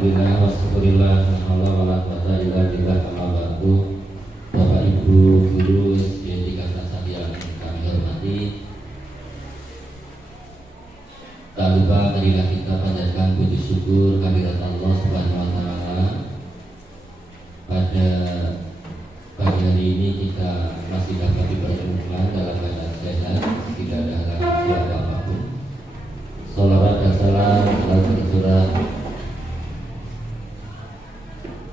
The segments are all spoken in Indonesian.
Alhamdulillah wassallallahu wala quwwata illa billah amma ba'du. Bapak Ibu guru SD Kasasat yang kami hormati, tak lupa marilah kita panjatkan puji syukur kehadirat Allah Subhanahu wa taala. Pada pagi hari ini kita masih dapat dipertemukan dalam keadaan sehat, tidak ada halangan apapun. Salawat dan salam selalu tercurah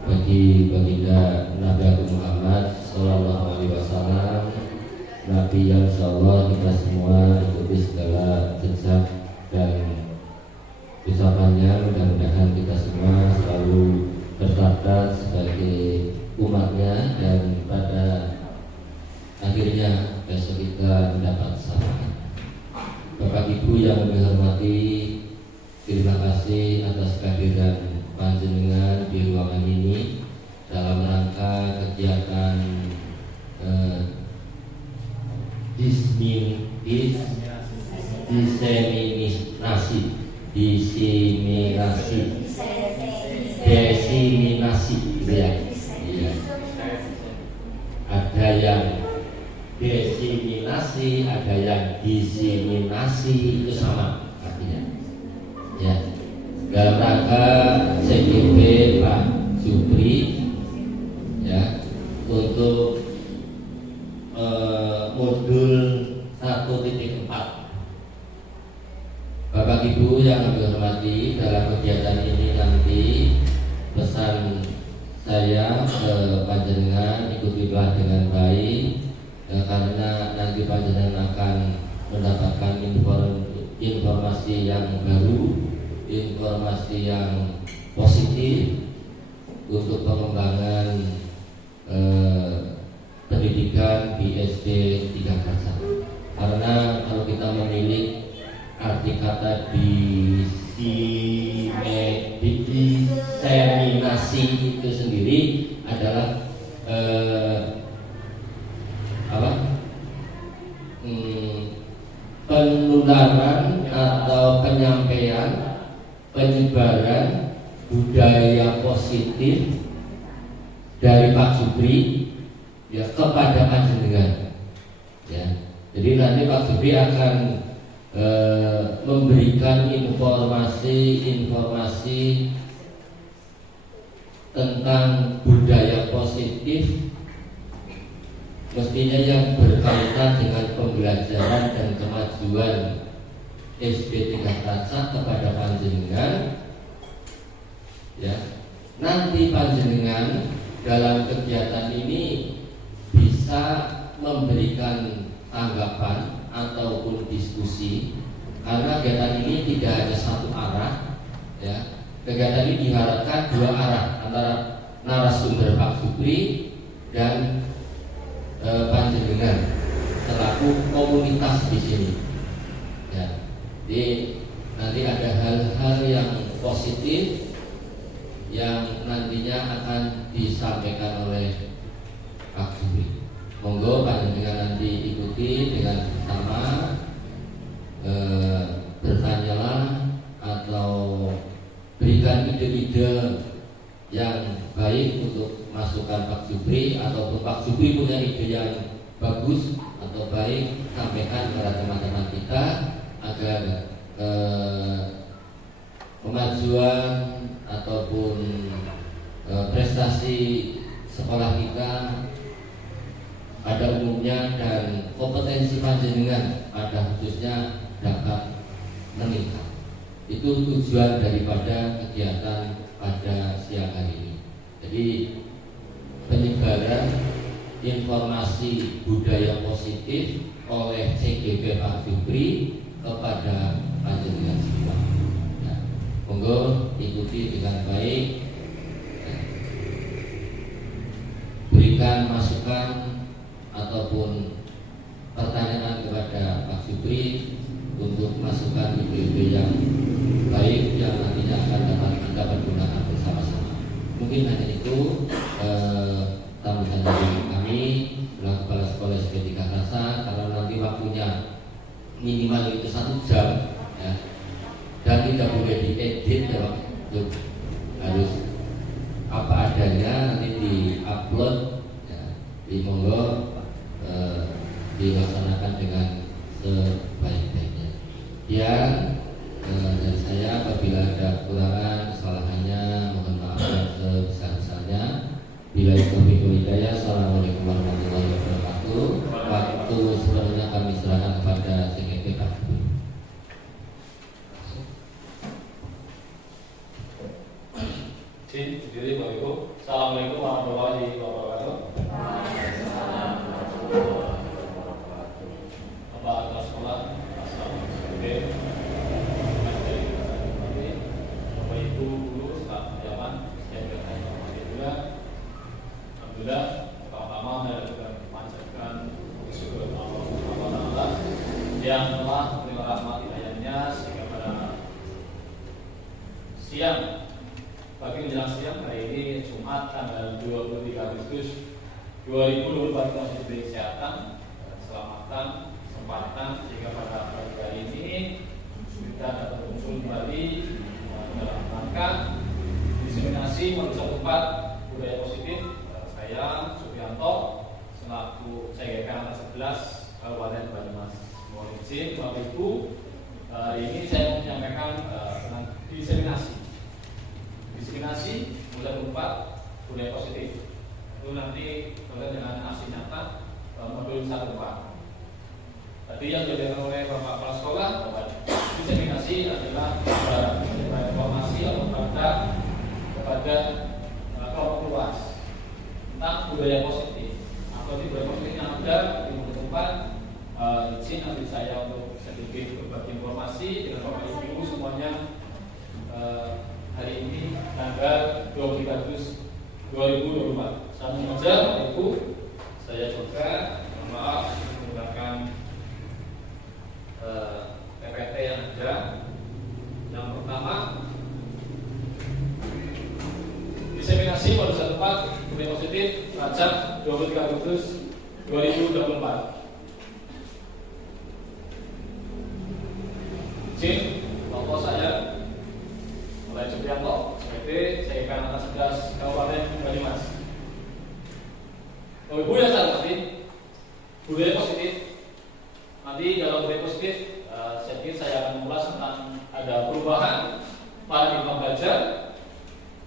bagi baginda Nabi Agung Muhammad Sallallahu Alaihi Wasallam, Nabi yang insyaallah kita semua ikuti segala jejak dan ucapannya. Mudah-mudahan kita semua selalu tercatat sebagai umatnya dan pada akhirnya besok kita mendapat syafaat. Bapak Ibu yang kami hormati, terima kasih atas kehadiran panjenengan di ruangan ini dalam rangka kegiatan diseminasi, ya. Iya. Ada yang diseminasi, ada yang diseminasi, itu sama artinya. Ya. Dalam rangka CGP Pak Jupri, ya, untuk modul 1.4. Bapak Ibu yang kami hormati, dalam kegiatan ini nanti pesan saya ke panjenengan, ikutilah dengan baik, karena nanti panjenengan akan mendapatkan informasi yang baru, informasi yang positif untuk pengembangan pendidikan di SD 3 Kasat. Karena kalau kita menilik arti kata diseminasi itu sendiri adalah penularan atau penyampaian, penyebaran budaya positif dari Pak Jupri, ya, kepada panjenengan, ya. Jadi nanti Pak Jupri akan memberikan informasi tentang budaya positif, mestinya yang berkaitan dengan pembelajaran dan kemajuan SD 3 Kasat kepada panjenengan, ya. Nanti panjenengan dalam kegiatan ini bisa memberikan tanggapan ataupun diskusi, karena kegiatan ini tidak hanya satu arah, ya. Kegiatan ini diharapkan dua arah, antara narasumber Pak Jupri dan panjenengan selaku komunitas di sini, ya. Jadi nanti ada hal-hal yang positif yang nantinya akan disampaikan oleh Pak Jupri. Monggo panjenengan nanti ikuti dengan sama, bertanyalah atau berikan ide-ide yang baik untuk masukan Pak Jupri, ataupun Pak Jupri punya ide yang bagus atau baik, sampaikan kepada teman-teman kita agar kemajuan ataupun prestasi sekolah kita pada umumnya dan kompetensi panjenengan pada khususnya dapat meningkat. Itu tujuan daripada kegiatan pada siang hari ini. Jadi penyebaran informasi budaya positif oleh CGP Pak Jupri kepada panjenengan semua. Nah, monggo ikuti dengan baik, berikan masukan ataupun pertanyaan kepada Pak Jupri untuk masukan ide-ide yang baik yang nantinya akan dapat Anda pergunakan bersama-sama. Mungkin hanya itu tambahan dari kami selaku Kepala Sekolah SD 3 Kasat. Kalau nanti waktunya minimal itu 1 jam, ya, dan tidak boleh diedit, ya, harus Monggo dilaksanakan dengan sebaik-baiknya. Dan dari saya apabila ada kekurangan, kesalahannya mohon maaf yang sebesar-besarnya. Bila itu hidayah. Assalamualaikum warahmatullahi wabarakatuh. Waktu sebenarnya kami serahkan kepada CGP Pak. Berdiri Bapak Ibu. Assalamualaikum warahmatullahi wabarakatuh. Bapak Kepala Sekolah, Assalamualaikum. Bapak Ibu guru, staf pejabat yang berkaitan juga. Alhamdulillah, pertama saya juga memanjatkan syukur Allah Subhanahu wa taala yang telah memberi rahmat hidayahnya sehingga pada siang pagi menjelang siang hari ini Jumat tanggal 23 Agustus 2024 masih diberi kesehatan, keselamatan, kesempatan sehingga pada pagi hari ini kita dapat berkumpul kembali dalam rangka diseminasi manusia tempat budaya positif. Saya Supriyanto selaku CGP Angkatan 11 Kabupaten Banyumas. Mohon izin Bapak Ibu, hari ini saya menyampaikan tentang diseminasi mulai 4 budaya positif. Itu nanti berkaitan dengan aksi nyata modul 1 4. Tadi yang dilakukan oleh Bapak Kepala Sekolah bahwa diseminasi adalah informasi atau kepada kelompok luas tentang budaya positif. Atau di budaya positif yang ada di tempat izin nanti saya untuk sedikit berbagi informasi dengan Bapak Ibu semuanya. Hari ini tanggal 23 Agustus 2024. Saya mengajar Bapak Ibu, saya juga mohon maaf menggunakan PPT yang ada. Yang pertama, diseminasi pada satu tempat budaya positif Rajab 23 Agustus 2024. Izin, bapak saya mulai Supriyanto, sebagai CGP Angkatan 11 Kabupaten Banyumas. Bapak Ibu yang saya hormati, budaya positif. Nanti dalam budaya positif, saya pikir saya akan mengulas tentang ada perubahan paradigma belajar,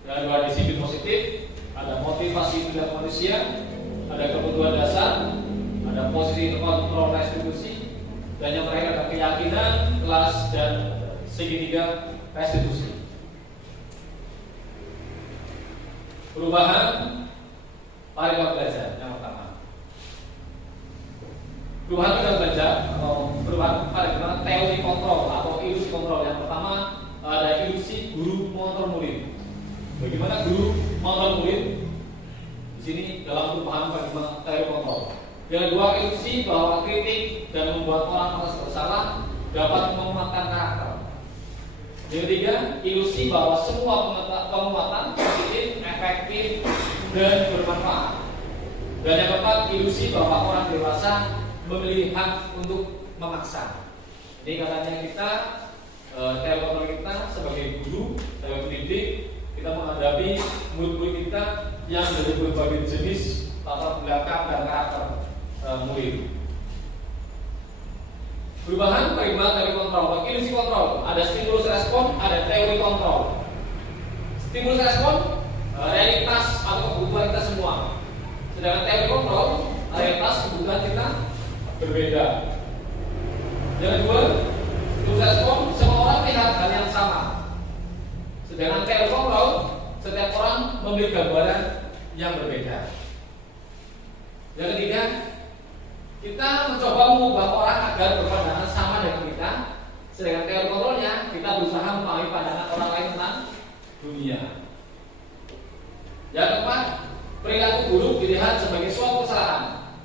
ada 2 disiplin positif, ada motivasi perilaku manusia, ada kebutuhan dasar, ada posisi kontrol restitusi, dan yang terakhir ada keyakinan, kelas, dan segitiga restitusi. Perubahan paradigma belajar yang pertama. Perubahan paradigma belajar atau perubahan paradigma teori kontrol atau ilusi kontrol. Yang pertama ada ilusi guru mengontrol murid. Bagaimana guru mengontrol murid? Di sini dalam perubahan paradigma teori kontrol. Yang kedua, ilusi bahwa kritik dan membuat orang merasa bersalah dapat menguatkan karakter. Yang ketiga, ilusi bahwa semua penguatan positif, efektif, dan bermanfaat. Dan yang keempat, ilusi bahwa orang dewasa memiliki hak untuk memaksa. Jadi katanya kita, teori kontrol kita sebagai guru, sebagai pendidik, kita menghadapi murid-murid kita yang dari berbagai jenis latar belakang dan karakter murid. Perubahan paradigma teori kontrol, ilusi kontrol, ada stimulus respon, ada teori kontrol. Stimulus respon, realitas atau kebutuhan kita semua. Sedangkan teori kontrol, realitas kebutuhan kita berbeda. Yang kedua, stimulus respon, semua orang melihat hal yang sama. Sedangkan teori kontrol, setiap orang memiliki gambaran yang berbeda. Yang ketiga, kita mencoba mengubah orang agar berpandangan sama dengan kita. Sedangkan teori kontrolnya, kita berusaha memahami pandangan orang lain tentang dunia. Yang keempat, perilaku buruk dilihat sebagai suatu kesalahan.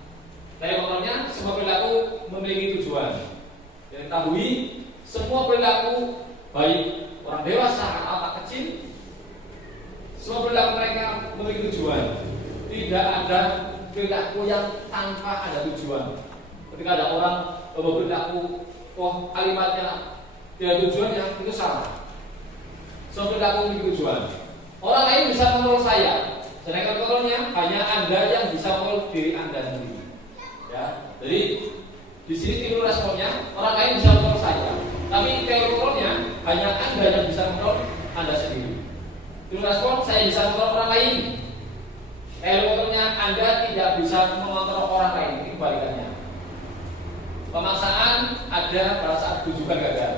Teori kontrolnya, semua perilaku memiliki tujuan. Dan ketahui, semua perilaku baik orang dewasa atau anak kecil, semua perilaku mereka memiliki tujuan. Tidak ada perilaku yang tanpa ada tujuan. Ketika ada orang berperilaku, kalimatnya tidak tujuannya, itu salah. Semua perilaku memiliki tujuan. Orang lain bisa menurut saya Sedangkan kontrolnya hanya Anda yang bisa mengontrol diri Anda sendiri. Ya, jadi di sini stimulus responnya orang lain bisa mengontrol saya, tapi teori kontrolnya hanya Anda yang bisa mengontrol Anda sendiri. Stimulus respon saya bisa mengontrol orang lain. Teori kontrolnya Anda tidak bisa mengontrol orang lain. Ini kebalikannya. Pemaksaan ada pada saat rujukan gagal.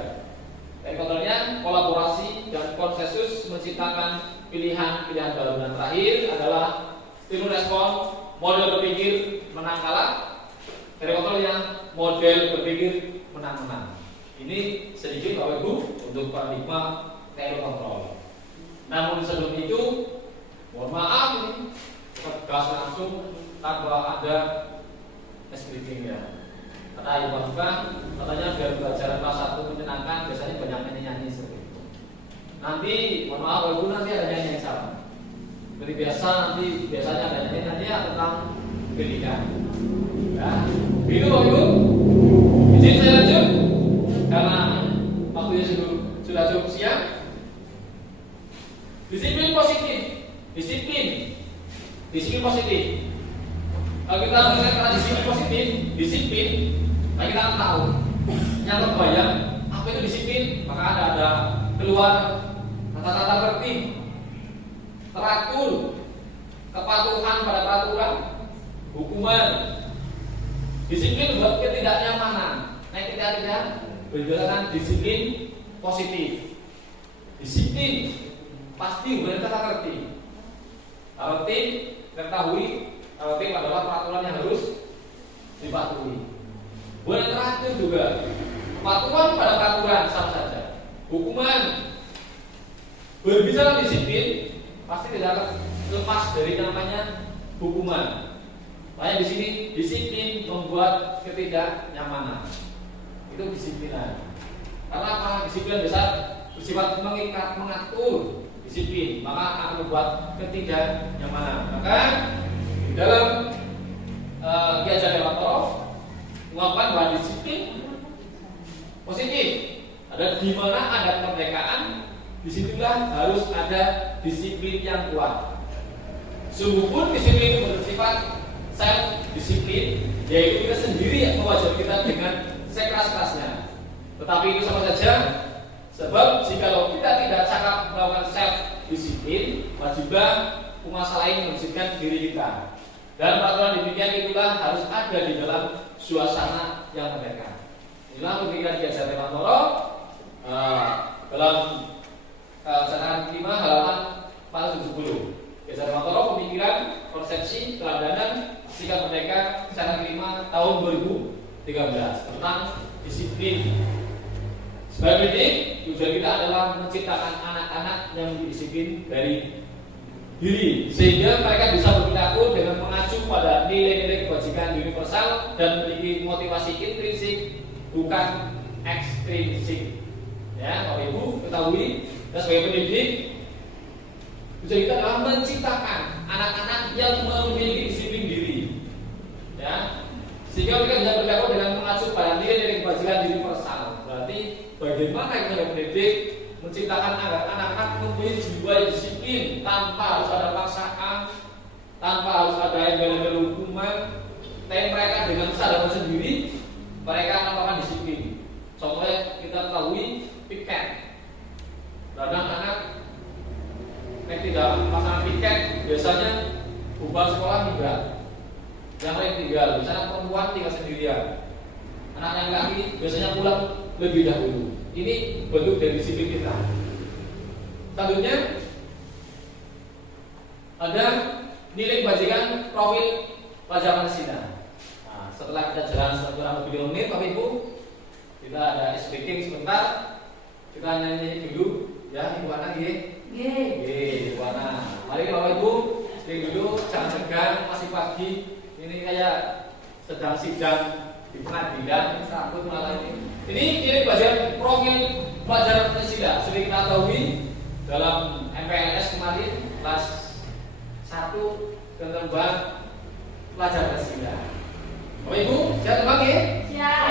Teori kontrolnya kolaborasi dan konsensus menciptakan pilihan-pilihan baru. Dan terakhir adalah stimulus respon model berpikir menang kalah. Teori kontrolnya model berpikir menang-menang. Ini sedikit Bapak Ibu untuk paradigma teori kontrol. Namun sebelum itu, mohon maaf ini tegas langsung tanpa ada briefingnya. Kata Ibu Bukan, katanya biar pelajaran kelas 1 menyenangkan, biasanya banyak nyanyi-nyanyi seperti itu. Nanti, mohon maaf Bapak Ibu, nanti ada nyanyi yang salah. Seperti biasa, nanti biasanya ada nyanyi-nyanyi tentang pendidikan. Ya, begitu Bapak Ibu. Izin saya lanjut karena waktunya sudah cukup siang. Disiplin positif, disiplin positif. Kalau kita mengenai kata disiplin positif, disiplin, kita akan tahu. Yang terbayang apa itu disiplin, maka ada keluar kata-kata tertib, teratur, kepatuhan pada peraturan, hukuman. Disiplin buat ketidaknyamanan. Nah, kita tidak berjalan disiplin positif. Disiplin pasti bukan kata tertib. Tertib ketahui, tertib adalah peraturan yang harus dipatuhi. Bukan teratur juga. Kepatuhan pada peraturan sama saja. Hukuman. Berbicara disiplin pasti tidak akan lepas dari namanya hukuman. Makanya di sini disiplin membuat ketidaknyamanan. Itu disiplinan. Karena apa? Disiplin besar bersifat mengikat, mengatur. Disiplin maka akan membuat ketidaknyamanan. Maka di dalam Ki Hajar Dewantara mengungkapkan bahwa disiplin positif. Ada di mana ada kemerdekaan, disitulah harus ada disiplin yang kuat. Sungguh pun disiplin itu bersifat self disiplin, yaitu kita sendiri yang mewajibkan kita dengan sekeras-kerasnya. Tetapi itu sama saja, sebab jikalau kita tidak cakap melakukan self disiplin, wajiblah penguasa lain mewajibkan diri kita. Dan peraturan demikian itulah harus ada di dalam suasana yang merdeka. Inilah pemikiran Ki Hajar Dewantara dalam catatan 5 halaman 470. Ki Hajar Dewantara pemikiran konsepsi teladanan sikap merdeka secara 5 tahun 2013 tentang disiplin. Sebagai pendidik, tujuan kita adalah menciptakan anak-anak yang disiplin dari diri, sehingga mereka bisa berperilaku dengan mengacu pada nilai-nilai kebajikan universal dan memiliki motivasi intrinsik bukan ekstrinsik. Ya, Bapak Ibu ketahui, dan sebagai pendidik tujuan kita adalah menciptakan anak-anak yang memiliki disiplin diri, ya, sehingga mereka bisa berperilaku dengan mengacu pada nilai-nilai kebajikan universal. Berarti bagaimana kita mendidik menciptakan agar anak-anak mempunyai jiwa yang disiplin tanpa harus ada paksaan, tanpa harus ada embel-embel hukuman, tapi mereka dengan kesadaran sendiri mereka akan melakukan disiplin. Contohnya kita ketahui piket, kadang anak yang tidak melaksanakan piket biasanya bubar sekolah tinggal, yang lain tinggal, misalnya perempuan tinggal sendirian, anak yang laki biasanya pulang lebih dahulu. Ini bentuk dari disiplin kita. Selanjutnya ada nilai kebajikan profil pelajar Pancasila. Nah, setelah kita jalan kurang lebih 5 menit, Bapak Ibu, kita ada speaking sebentar. Kita nyanyi dulu, ya, Ibu Ana, Ibu Ana. Mari Bapak Ibu, speaking dulu, jangan tegang, masih pagi. Ini kayak sedang sidang di pengadilan, takut malah ini. Ini kebajikan profil pelajar Pancasila. Sudah kita ketahui dalam MPLS kemarin kelas 1 tentang pelajar Pancasila. Bapak Ibu, siap tembang ya? Siap.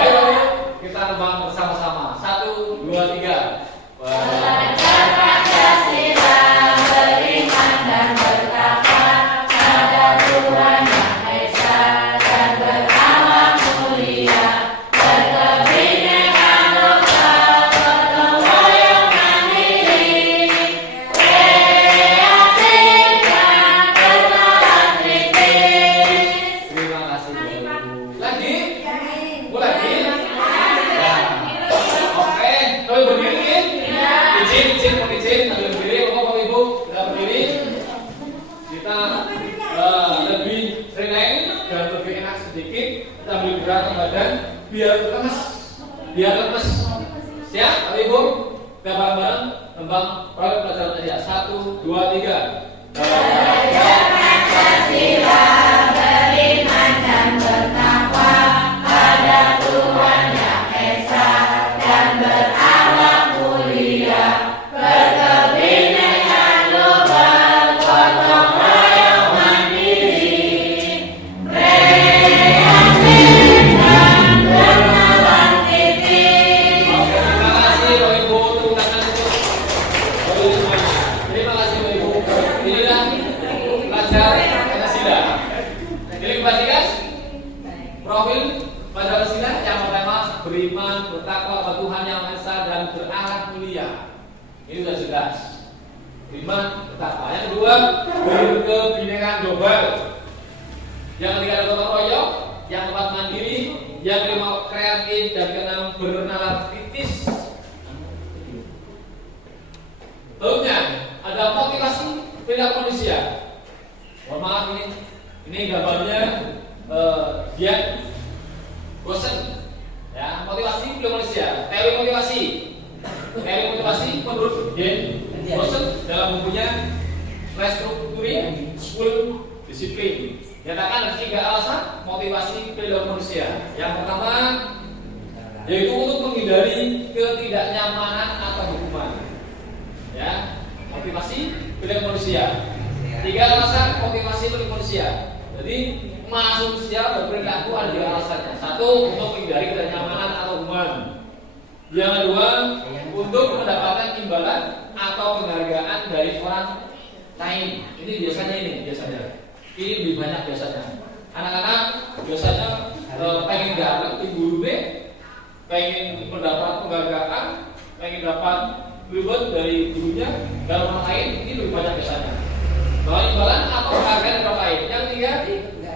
Baik Bapak Ibu, kita tembang bersama-sama. 1, 2, 3. Pelajar Pancasila beriman dan Biar lemes. Siap, Bapak Ibu? Kita bareng-bareng tembang proyek pelajaran aja. 1, 2, 3. Belajar Pancasila, beriman dan bertakwa pada Tuhan Yang Esa dan berakhlak mulia, berkebinekaan global, gotong royong mandiri, kreatif dan bernalar titik. Oke, terima kasih Bapak Ibu. Tepuk tangan untuk Bapak Ibu semuanya. Terima kasih Bapak Ibu. Inilah pelajar Pancasila. Jadi pastikan profil Pancasila yang pertama beriman, bertakwa kepada Tuhan Yang Maha Esa dan berakhlak mulia. Ini sudah jelas. Beriman, bertakwa. Yang kedua, berkebinekaan global. Yang ketiga adalah gotong royong, yang keempat mandiri, yang kelima kreatif, dan keenam bernalar kritis. Berikutnya ada motivasi perilaku manusia. Mohon maaf ini gambarnya Giat Bosen. Ya, motivasi perilaku manusia. Teori motivasi. Teori motivasi menurut Giat Bosen dalam bukunya Restructuring School Discipline. Nyatakan ada 3 alasan motivasi perilaku manusia. Yang pertama yaitu untuk menghindari ketidaknyamanan atau hukuman. Ya, motivasi perilaku manusia. 3 alasan motivasi perilaku manusia. Jadi manusia berperilaku ada 3 alasannya. 1 untuk menghindari ketidaknyamanan atau hukuman. Yang kedua untuk mendapatkan imbalan atau penghargaan dari orang lain. Ini biasanya. Ini lebih banyak biasanya. Anak-anak biasanya pengen dapat guru B, pengen mendapat penghargaan, pengen dapat reward dari gurunya dan orang lain. Ini lebih banyak biasanya. Bahwa imbalan atau penghargaan dari orang lain. Yang ketiga,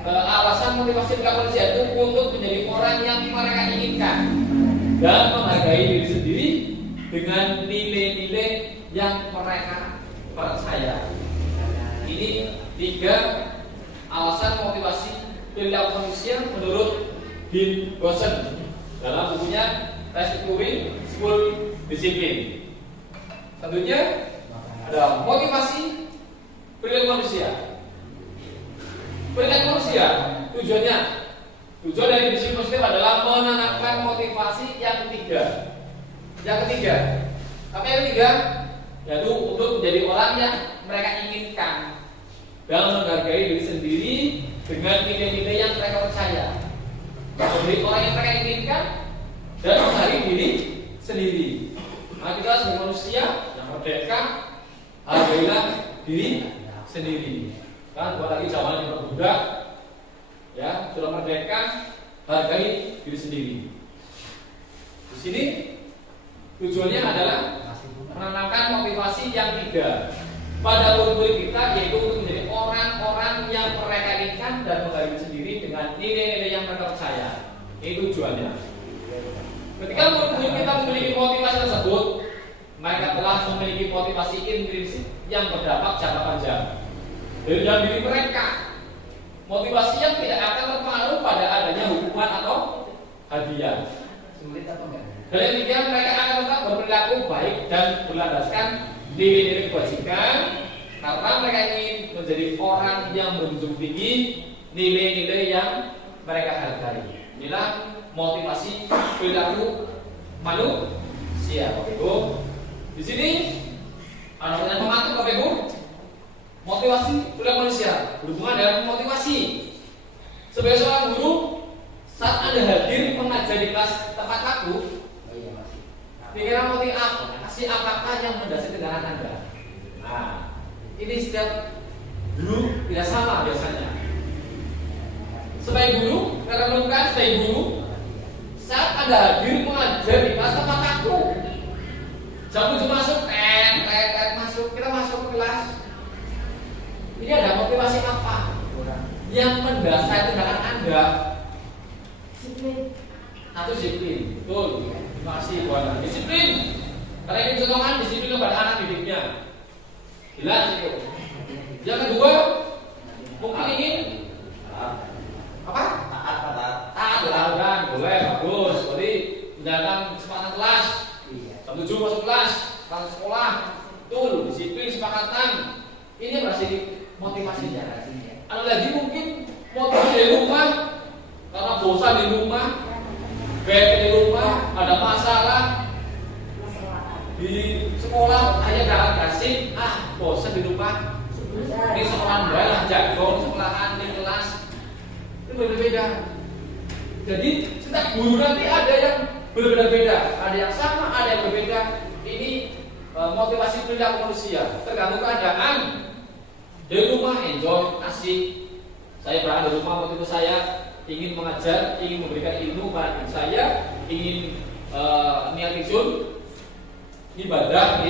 alasan motivasi perilaku manusia itu untuk menjadi orang yang mereka inginkan dan menghargai diri sendiri dengan nilai-nilai yang mereka percaya. Ini 3 alasan motivasi perilaku manusia menurut Giat Bosen dalam bukunya Restructuring School Discipline. Tentunya ada motivasi perilaku manusia. Perilaku manusia tujuan dari disiplin positif adalah menanamkan motivasi yang ketiga. Apa yang ketiga? Yaitu untuk menjadi orang yang mereka inginkan dan menghargai diri sendiri dengan nilai-nilai yang mereka percaya. Menjadi orang yang mereka inginkan dan menghargai diri sendiri. Maka kita sebagai manusia yang merdeka, hargailah diri sendiri. Kan buat lagi zaman yang berbudak, ya sudah merdeka, hargai diri sendiri. Di sini tujuannya adalah menanamkan motivasi yang 3 pada murid-murid kita, yaitu untuk menjadi orang-orang yang mereka inginkan dan menghargai sendiri dengan nilai-nilai yang mereka percaya. Itu tujuannya. Ketika murid-murid kita memiliki motivasi tersebut, mereka telah memiliki motivasi intrinsik yang berdampak jangka panjang dari dalam diri mereka. Motivasi yang tidak akan terpengaruh pada adanya hukuman atau hadiah. Dan yang ketiga, mereka akan tetap berperilaku baik dan berlandaskan nilai-nilai kebajikan karena mereka ingin menjadi orang yang menjunjung tinggi nilai-nilai yang mereka hargai. Inilah motivasi perilaku manusia, Bapak Ibu. Di sini ada pertanyaan pematuk, Bapak Ibu. Motivasi perilaku manusia berhubungan dengan motivasi. Sebagai seorang guru, saat Anda hadir mengajar di kelas tempat aku, pikiran motivasi apakah yang mendasari tindakan Anda? Nah, ini setiap guru tidak sama biasanya. Sebagai guru, karena menemukan sebagai guru, saat Anda hadir mengajar di kelas tempat aku, jam 7 masuk, masuk, kita masuk ke kelas. Ini ada motivasi apa yang mendasari tindakan Anda? Disiplin. Satu disiplin, betul. Terima kasih Bu Ana. Disiplin. Karena ini contohkan disiplin kepada anak didiknya. Jelas itu. Yang kedua, mungkin ingin apa? Taat, boleh, bagus. Jadi menjalankan kelas. Jam 7 masuk kelas, masuk sekolah, betul, disiplin, kesepakatan. Ini masih motivasinya. Ada lagi mungkin motivasi di rumah karena bosan di rumah, bete di rumah, ada masalah di sekolah, hanya gak asik, bosan di rumah. Ini sekolah lah, jago, sekolahan di kelas itu berbeda-beda. Jadi setiap guru nanti ada yang berbeda-beda, ada yang sama, ada yang berbeda. Ini motivasi perilaku manusia, tergantung keadaan. Di rumah enjoy, asik. Saya berada di rumah waktu itu saya ingin mengajar, ingin memberikan ilmu pada saya, ingin niat izin ibadah,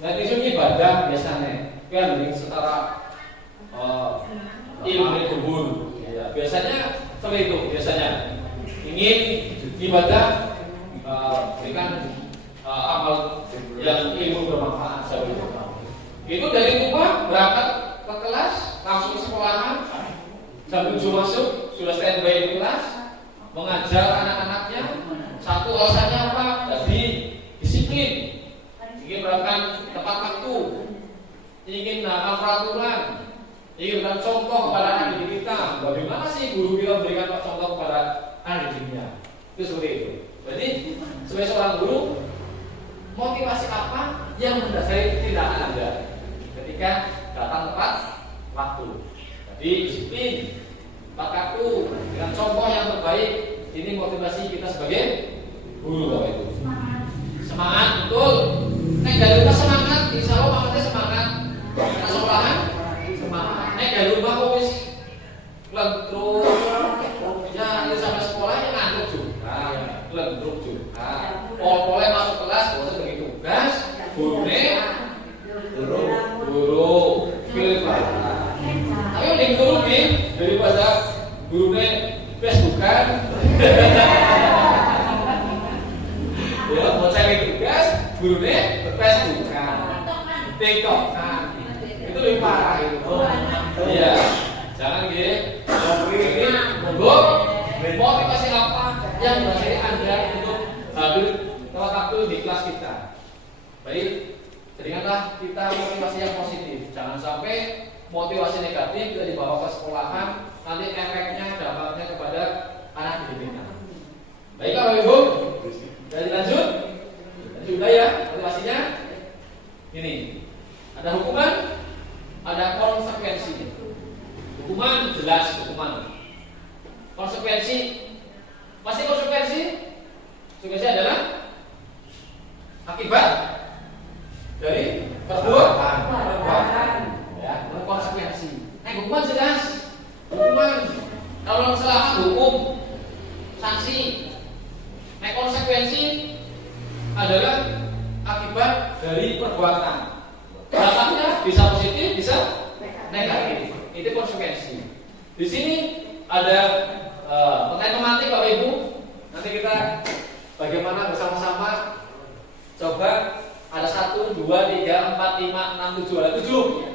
niat izin ibadah biasanya. Kan setara ilmu kubur. Ya, biasanya seperti itu. Biasanya ingin ibadah, berikan amal yang ilmu bermanfaat. Itu dari rumah berangkat ke kelas, langsung ke sekolahan. Jam 7 masuk, sudah standby di kelas, mengajar anak-anaknya. Satu alasannya apa? Jadi disiplin, ingin menerapkan tepat waktu, ingin menanam peraturan, ingin memberikan contoh kepada anak didik kita. Bagaimana sih guru kita memberikan contoh kepada anak didiknya? Itu seperti itu. Jadi sebagai seorang guru, motivasi apa yang mendasari tindakan Anda ketika datang tepat waktu? Jadi disiplin, tepat waktu, dengan contoh yang terbaik. Ini motivasi kita sebagai guru Bapak Ibu. Semangat betul. Dari rumah semangat, insya Allah maksudnya semangat. Karena sekolahan semangat. Dari rumah wis lentruk, ya nanti sampai sekolah yang ngantuk juga, lentruk juga. Pol-polnya masuk kelas, bosan bagi tugas, guru, pilih. Tapi mending guru nih daripada gurunya Facebookan. Ya, mau cari tugas, gurunya Facebookan, TikTokan. Itu lebih parah itu. Iya, jangan gitu. Monggo, motivasi apa yang mendasari Anda untuk hadir tepat waktu di kelas kita? Baik, jadikanlah kita motivasi yang positif. Jangan sampai motivasi negatif tidak dibawa ke sekolahan, nanti efeknya, dampaknya kepada anak didik kita. Baik Bapak Ibu, jadi lanjut sudah ya motivasinya. Ini ada hukuman, ada konsekuensi. Hukuman jelas, hukuman. Konsekuensi, pasti konsekuensi. Konsekuensi adalah akibat dari perbuatan. Ya, konsekuensi. Hukuman jelas. Hukuman. Kalau kesalahan hukum, sanksi. Konsekuensi adalah akibat dari perbuatan. Dampaknya bisa positif, bisa negatif. Itu konsekuensi. Di sini ada pertanyaan pemantik Bapak Ibu. Nanti kita bagaimana bersama-sama coba ada 1, 2, 3, 4, 5, 6, 7, ada 7.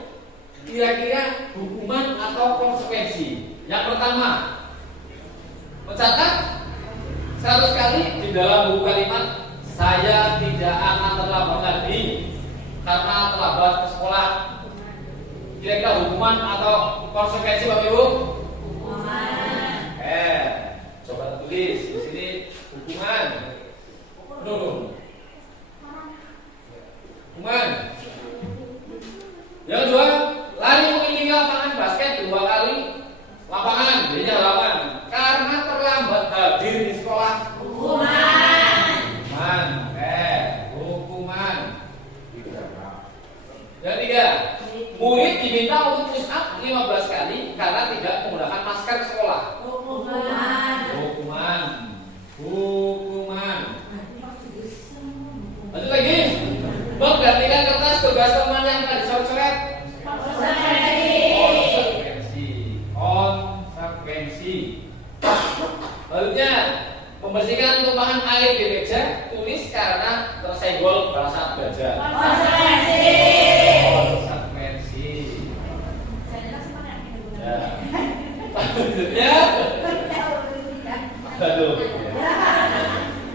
Kira-kira hukuman atau konsekuensi. Yang pertama, mencatat 100 kali di dalam buku kalimat, saya tidak akan terlambat lagi karena terlambat ke sekolah. Kira-kira hukuman atau konsekuensi Bapak Ibu? Hukuman. Coba tulis di sini hukuman. Hukuman. Yang kedua, lari mengelilingi lapangan basket 2 kali. Lapangan, jadinya lapangan. Karena terlambat hadir di sekolah. Hukuman. Hukuman. Yang ketiga, murid diminta untuk push up 15 kali karena tidak menggunakan masker ke sekolah. Hukuman. Lanjut lagi, menggantikan kertas tugas teman yang tadi dicoret-coret. Konsekuensi. Selanjutnya, membersihkan tumpahan air di meja tulis karena tersenggol saat belajar. Konsekuensi. Selanjutnya,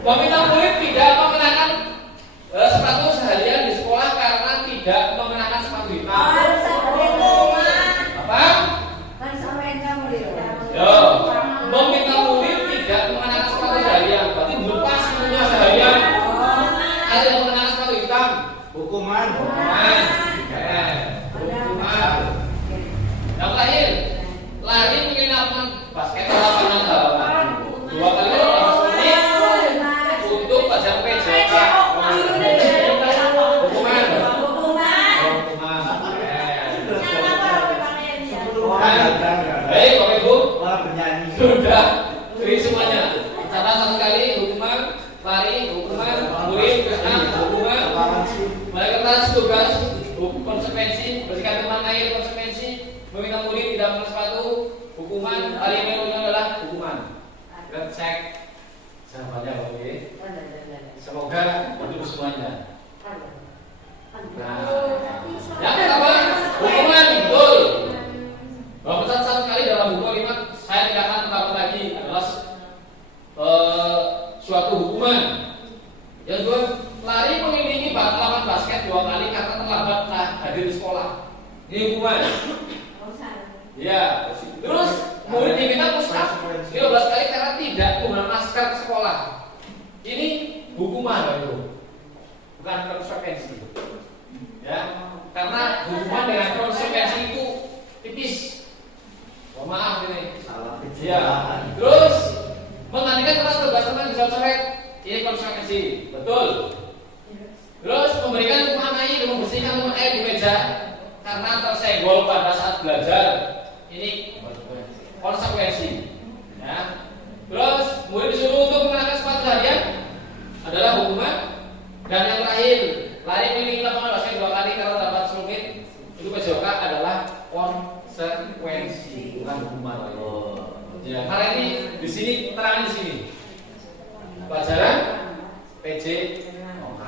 meminta murid hukuman. Hukuman. Yang terakhir, lari mungkin lapangan basket atau lapangan halaman 2 kali 15 menit untuk pelajaran PJK. Hukuman. Baik, Bapak Ibu, sudah beri semuanya. Catat satu kali hukuman, lari, hukuman, murid, hukuman, mulai kertas tugas, konsekuensi, bersihkan teman air, konsekuensi, meminta murid tidak menggunakan sepatu, hukuman, lari yang adalah hukuman. Kita cek jawabannya, Bapak Ibu. Semoga betul semuanya. Nah, yang pertama hukuman betul. Bahwa satu kali dalam buku 5 saya tidak akan terlambat lagi adalah suatu hukuman. Yang kedua, lari mengelilingi lapangan basket 2 kali karena terlambat hadir di sekolah. Ini hukuman. Ya. Terus murid diminta push up 15 kali karena tidak menggunakan masker ke sekolah. Ini hukuman, itu bukan konsekuensi. Ya, karena hukuman dengan konsekuensi itu tipis. Oh, maaf ini. Salah kecil. Ya. Terus mengandikan kelas tugas teman bisa coret. Ini konsekuensi. Betul. Terus memberikan tumpahan air, membersihkan tumpahan air di meja karena tersenggol pada saat belajar. Ini konsekuensi. Ya. Terus murid disuruh untuk mengenakan sepatu harian adalah hukuman. Dan yang terakhir, lari keliling lapangan basket 2 kali karena dapat serumit itu PJK adalah konsekuensi, bukan hukuman. Ya, karena ini di sini terangin di sini. Pelajaran PJK.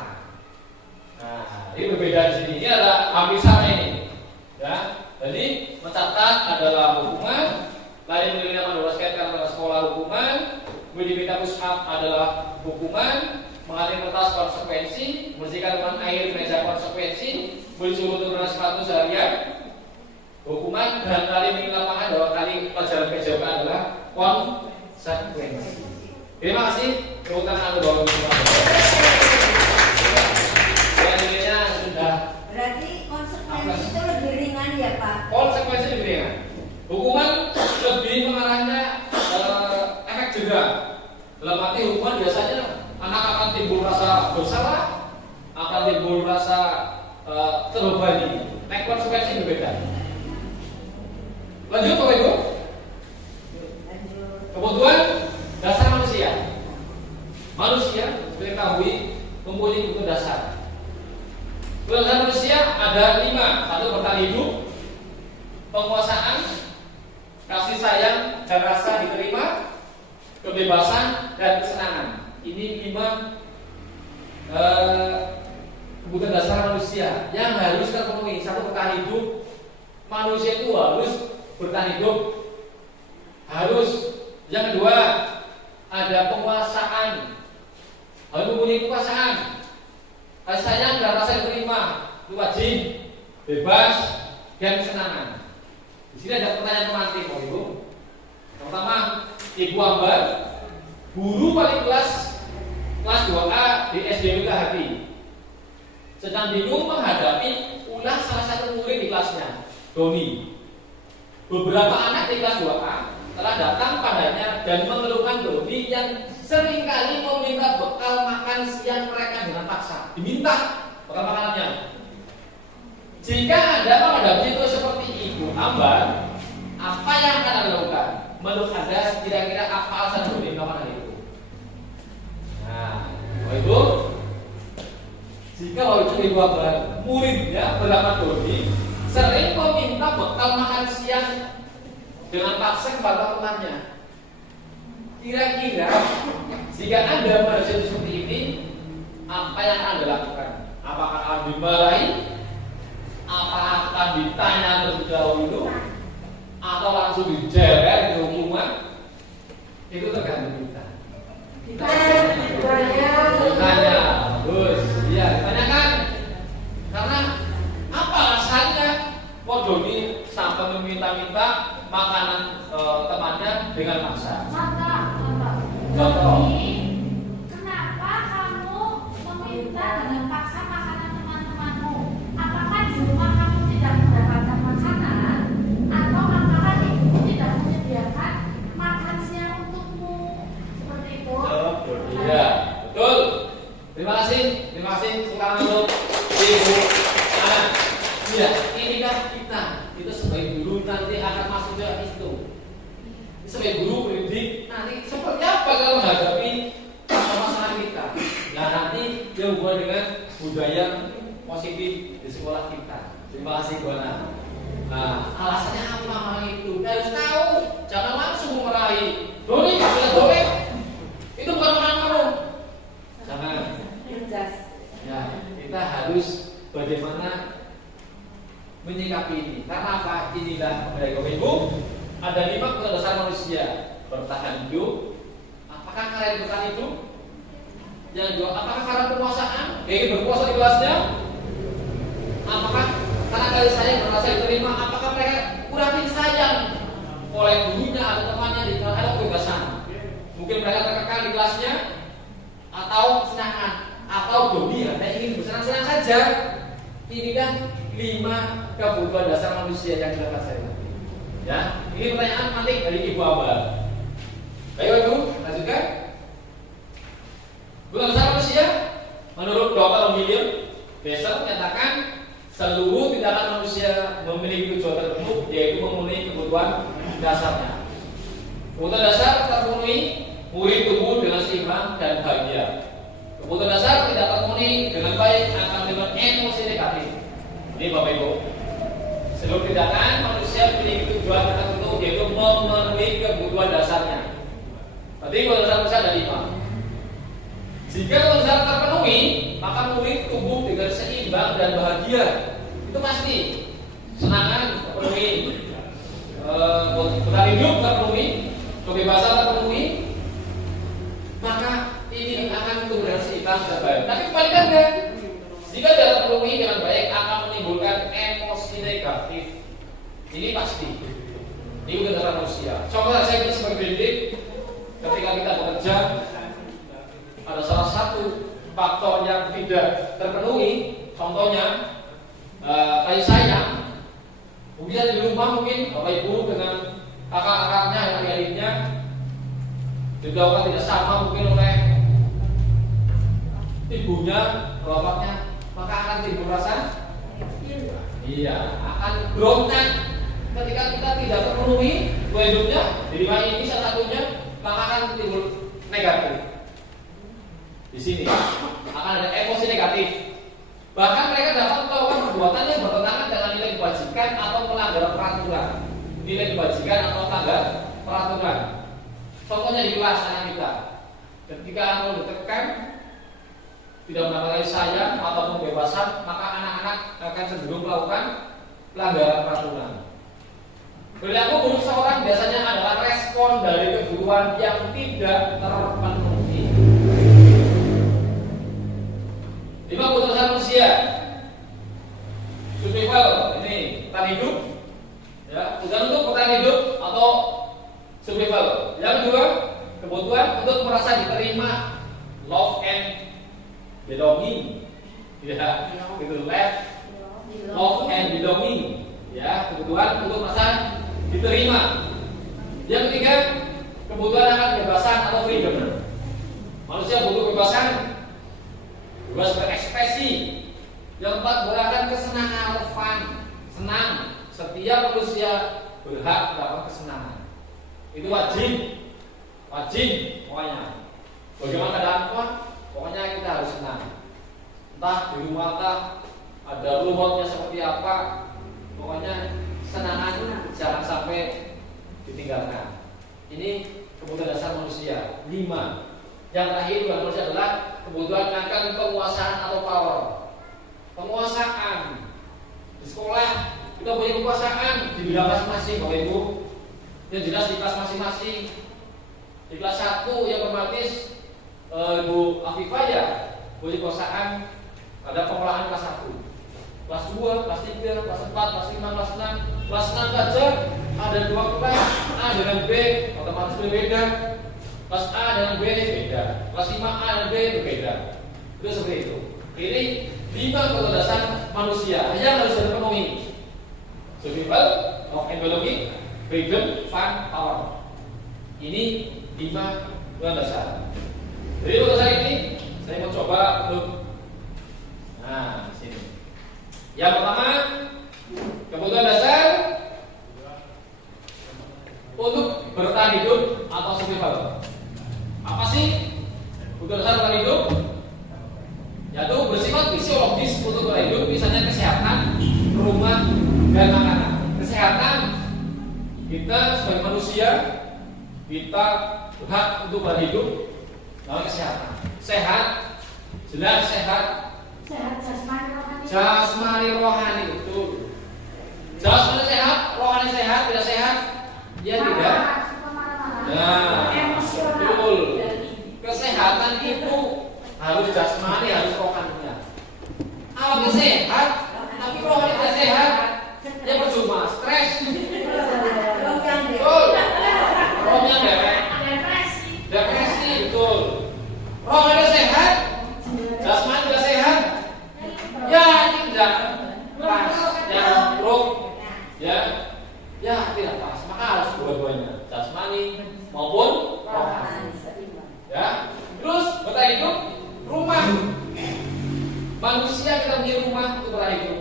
Nah, ini berbeda di sini. Ini ada hampir sama ini. Ya, jadi mencatat adalah hukuman, lari mengelilingi lapangan basket karena sekolah hukuman, diminta push up adalah hukuman, mengalir kertas konsekuensi, membersihkan teman air meja konsekuensi, disuruh turun sepatu seharian hukuman, dan lari mengelilingi lapangan 2 kali pelajaran PJK adalah konsekuensi. Terima kasih. Tepuk tangan untuk Bapak Ibu. Nilainya sudah. Berarti konsekuensi itu lebih ringan ya Pak? Konsekuensi lebih ringan. Hukuman lebih mengarahnya efek jerah. Dalam arti hukuman biasanya anak akan timbul rasa bersalah, akan timbul rasa terbebani. Nek konsekuensi berbeda. Lanjut Bapak Ibu. Kebutuhan dasar manusia. Manusia seperti ketahui mempunyai kebutuhan dasar. Kebutuhan dasar manusia ada 5. 1, bertahan hidup, penguasaan, kasih sayang dan rasa diterima, kebebasan dan kesenangan. Ini 5 kebutuhan dasar manusia yang harus terpenuhi. 1, bertahan hidup. Manusia itu harus bertahan hidup. Harus. Yang kedua, ada penguasaan. Harus mempunyai kekuasaan. Kasih sayang dan rasa diterima. Itu wajib. Bebas dan kesenangan. Di sini ada pertanyaan pemantik, Bapak Ibu. Yang pertama, Ibu Ambar, guru wali kelas 2A di SD Hati, sedang bingung menghadapi ulah salah satu murid di kelasnya, Doni. Beberapa anak di kelas 2A telah datang padanya dan mengeluhkan Doni yang seringkali meminta bekal makan siang mereka dengan paksa. Diminta bekal makanannya. Jika Anda menghadapi itu seperti Ibu Ambar, apa yang akan Anda lakukan? Menurut Anda kira-kira apa alasan Doni melakukan hal itu? Nah, Bapak Ibu, jika waktu Ibu Ambar muridnya bernama Doni sering meminta bekal makan siang dengan paksa kepada temannya, kira-kira jika Anda menghadapi seperti ini, apa yang Anda lakukan? Apakah akan dimarahi? Apa akan ditanya terlebih dahulu, atau langsung dijewer di hukuman? Itu tergantung kita. Ditanya, terus, iya, ditanyakan. Karena apa alasannya? Doni sampai meminta-minta makanan temannya dengan maksa. Contoh. Kenapa kamu meminta dengan paksa makanan teman-temanmu? Terima kasih Buana. Nah, alasannya apa orang itu? Harus tahu, jangan langsung memarahi. Doni, sudah boleh. Itu bukan orang kamu. Jangan. Ya, kita harus bagaimana menyikapi ini. Karena apa? Inilah dari Ibu. Ada 5 kebutuhan dasar manusia: bertahan hidup. Apakah kalian bertahan hidup? Yang kedua, apakah karena penguasaan? Ingin berkuasa di kelasnya? Apakah karena kali sayang merasa diterima? Apakah mereka kurang sayang oleh gurunya atau temannya di kelas atau kebebasan? Mungkin mereka terkekang di kelasnya atau kesenangan atau doni hanya ingin bersenang-senang saja. Ini kan 5 kebutuhan dasar manusia yang kita pelajari. Ya, ini pertanyaan penting dari Ibu Abah. Baik Ibu, lanjutkan. Kebutuhan dasar manusia menurut Dr. William Besser menyatakan seluruh tindakan manusia memiliki tujuan tertentu, yaitu memenuhi kebutuhan dasarnya. Kebutuhan dasar terpenuhi, murid tumbuh dengan seimbang dan bahagia. Kebutuhan dasar tidak terpenuhi dengan baik akan menimbulkan emosi negatif. Ini Bapak Ibu, seluruh tindakan manusia memiliki tujuan tertentu, yaitu memenuhi kebutuhan dasarnya. Tadi kebutuhan dasar manusia ada 5. Jika kebutuhan dasar terpenuhi, maka murid tumbuh dengan seimbang dan bahagia. Itu pasti. Senangan terpenuhi, kebutuhan hidup terpenuhi, kebebasan terpenuhi, maka ini akan tumbuh dengan seimbang dan baik. Tapi kebalikannya, jika tidak terpenuhi dengan baik akan menimbulkan emosi negatif. Ini pasti. Ini udah dasar manusia. Contoh saya kita sebagai pendidik, ketika kita bekerja, ada salah satu faktor yang tidak terpenuhi. Contohnya kasih sayang. Mungkin di rumah mungkin Bapak Ibu dengan kakak-kakaknya dan adik-adiknya dilakukan tidak sama mungkin oleh ibunya, bapaknya, maka akan timbul rasa akan berontak ketika kita tidak terpenuhi dua hidupnya. Di 5 ini salah satunya, maka akan timbul negatif. Di sini akan ada emosi negatif. Bahkan mereka dapat melakukan perbuatan yang bertentangan dengan nilai kebajikan atau pelanggaran peraturan. Nilai kebajikan atau melanggar peraturan. Contohnya di kelas anak kita, ketika anak ditekan, tidak mendapatkan sayang ataupun kebebasan, maka anak-anak akan cenderung melakukan pelanggaran peraturan. Perilaku buruk seorang biasanya adalah respon dari kebutuhan yang tidak terpenuhi. 5 kebutuhan dasar manusia. Survival, ini bertahan hidup, ya, kebutuhan untuk bertahan hidup atau survival. Yang kedua, kebutuhan untuk merasa diterima, love and belonging, ya, itu love and belonging, ya, kebutuhan untuk merasa diterima. Yang ketiga, kebutuhan akan kebebasan atau freedom. Manusia butuh kebebasan, bebas berekspresi. Yang keempat, beragam kesenangan atau fun, senang. Setiap manusia berhak mendapat kesenangan. Itu wajib pokoknya. Bagaimana keadaan apa? Pokoknya kita harus senang. Entah di rumah ada rumahnya seperti apa, pokoknya senangan jangan sampai ditinggalkan. Ini kebutuhan dasar manusia. 5. Yang terakhir kebutuhan manusia adalah kebutuhan akan penguasaan atau power. Penguasaan di sekolah kita punya kekuasaan di bidang masing-masing, Bapak Ibu. Yang jelas di kelas masing-masing. Di kelas 1 yang otomatis Ibu Afifah ya punya kekuasaan pada pengolahan kelas 1. Kelas 2, kelas 3, kelas 4, kelas 5, kelas 6. Kelas 6 saja ada 2 kelas, A dengan B otomatis berbeda. Kelas A dengan B beda. Kelas 5A dan B berbeda. Itu seperti itu. Ini 5 kebutuhan dasar manusia yang harus terpenuhi: survival, love and belonging, freedom, fun, power. Ini 5 kebutuhan dasar. Dari kebutuhan dasar ini saya mau coba untuk sini. Yang pertama, kebutuhan dasar untuk bertahan hidup atau survival. Apa sih kebutuhan dasar bertahan hidup? Yaitu bersifat fisiologis untuk bertahan hidup, misalnya kesehatan, rumah rumah, dan makanan. Kesehatan, kita sebagai manusia, kita berhak untuk berhidup dalam kesehatan. Sehat, jelas sehat. Sehat jasmani rohani. Jasmani rohani, betul. Jasmani sehat, rohani sehat, tidak sehat, ya tidak. Nah, betul. Kesehatan itu harus jasmani, harus rohaninya. Awalnya sehat, tapi rohani tidak sehat, ya percuma, stres. Betul. Rohnya depresi, betul. Rohani sehat, jasmani tidak sehat, ya tidak pas, ya buruk, ya tidak pas. Maka harus dua-duanya, jasmani maupun rohani. Ya, terus bertahan hidup, rumah. Manusia kita punya rumah untuk bertahan hidup.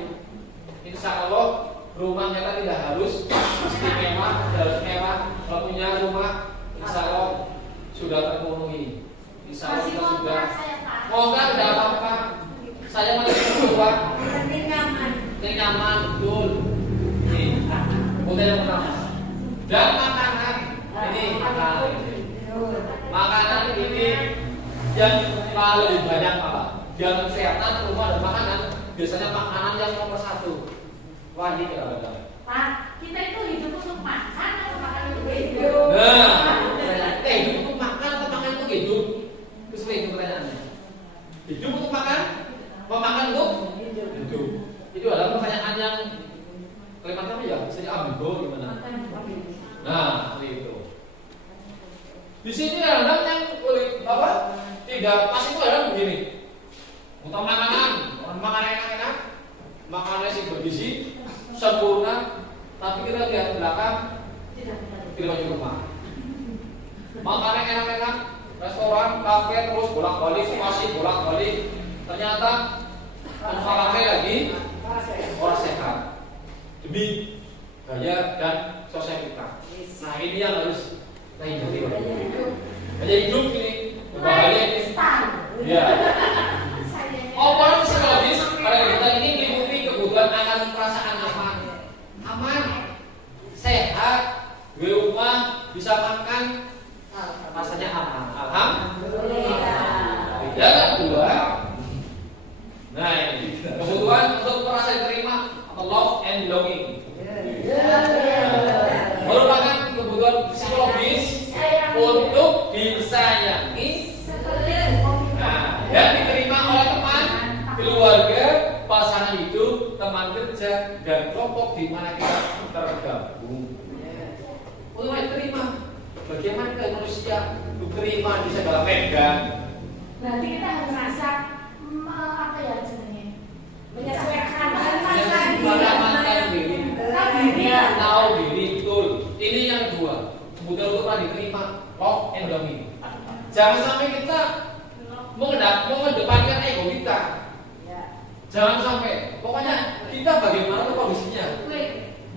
Insya Allah rumah kita tidak harus istimewa, tidak harus mewah. Kalau punya rumah, insya Allah sudah terpenuhi. Insya Allah kita sudah. Kontrak tidak apa-apa. Saya masih berdua. Nyaman, betul. Ini, kemudian yang pertama. Dan makanan ini makanan ini yang paling banyak malah. Dalam kesehatan, rumah dan makanan biasanya makanan yang nomor 1. Wah, ini kira-kira. Pak, kita itu hidup untuk makan atau makan untuk hidup? Nah, hidup untuk makan atau makan untuk hidup? Itu seperti itu pertanyaannya. Hidup untuk makan, apa makan untuk hidup? Itu adalah pertanyaan yang kalimat apa ya? Bisa diambil gimana? Nah, seperti itu. Di sini ada yang apa? Tidak pas itu adalah begini. Untuk makanan enak-enak, makanan sih bergizi, sempurna, tapi kita lihat belakang tidak banyak rumah. Makanan enak-enak, restoran, kafe terus bolak-balik, masih bolak-balik. Ternyata kafe lagi orang sehat demi gaya dan sosial kita. Nah ini yang harus kita hindari. Gaya hidup ini berbahaya ini. Ya. Orang psikologis pada kita ini meliputi kebutuhan akan perasaan aman, sehat, di rumah bisa makan, rasanya aman. Alhamdulillah. Yang kedua, nah ini kebutuhan untuk merasa diterima atau love and belonging. Merupakan kebutuhan psikologis untuk disayangi. Dan diterima oleh teman, keluarga, pasangan hidup, teman kerja, dan kelompok di mana kita tergabung. Untuk diterima, bagaimana manusia diterima di segala medan? Berarti kita harus rasa apa ya sebenarnya? Menyesuaikan diri, tahu diri, betul. Ini yang kedua, kebutuhan untuk diterima, love and belonging. Jangan sampai kita mengedepankan ego kita. Jangan sampai. Pokoknya kita bagaimana kondisinya.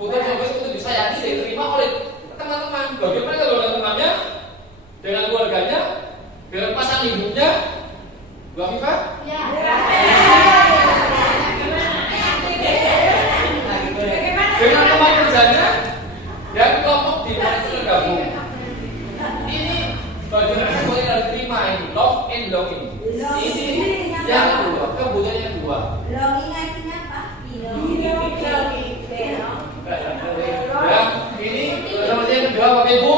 Bukan fokus untuk disayangi dan diterima oleh teman-teman. Bagaimana kalau dengan temannya, dengan keluarganya, dengan pasangan hidupnya, Bu Afifah? Ya. Dengan teman kerjanya dan kelompok di mana kita tergabung. Ini bagaimana boleh diterima ini love and belonging. Ini yang kedua, kebutuhan yang kedua. Belonging artinya apa? Ya, ini yang kedua Bapak Ibu.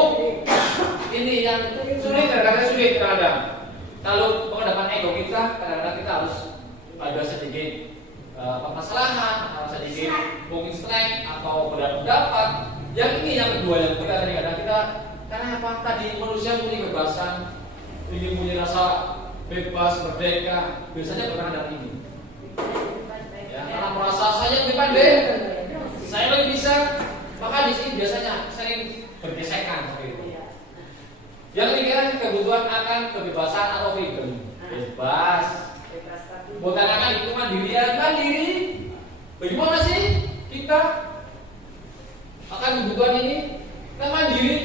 Ini yang sulit, kadang-kadang sulit kadang. Kalau menghadapan ego kita, kadang-kadang kita harus ada sedikit permasalahan, atau sedikit mungkin strength atau pendapat. Yang ini yang kedua yang kita kadang-kadang kita karena apa? Tadi manusia punya kebebasan, ingin punya rasa bebas, merdeka, biasanya berkaitan dengan ini. Ya, karena merasa saya lebih pandai, saya lebih bisa, maka di sini biasanya sering bergesekan seperti itu. Yang ketiga kebutuhan akan kebebasan atau freedom, bebas. Bukan akan itu mandiri. Bagaimana sih kita akan kebutuhan ini? Kita mandiri.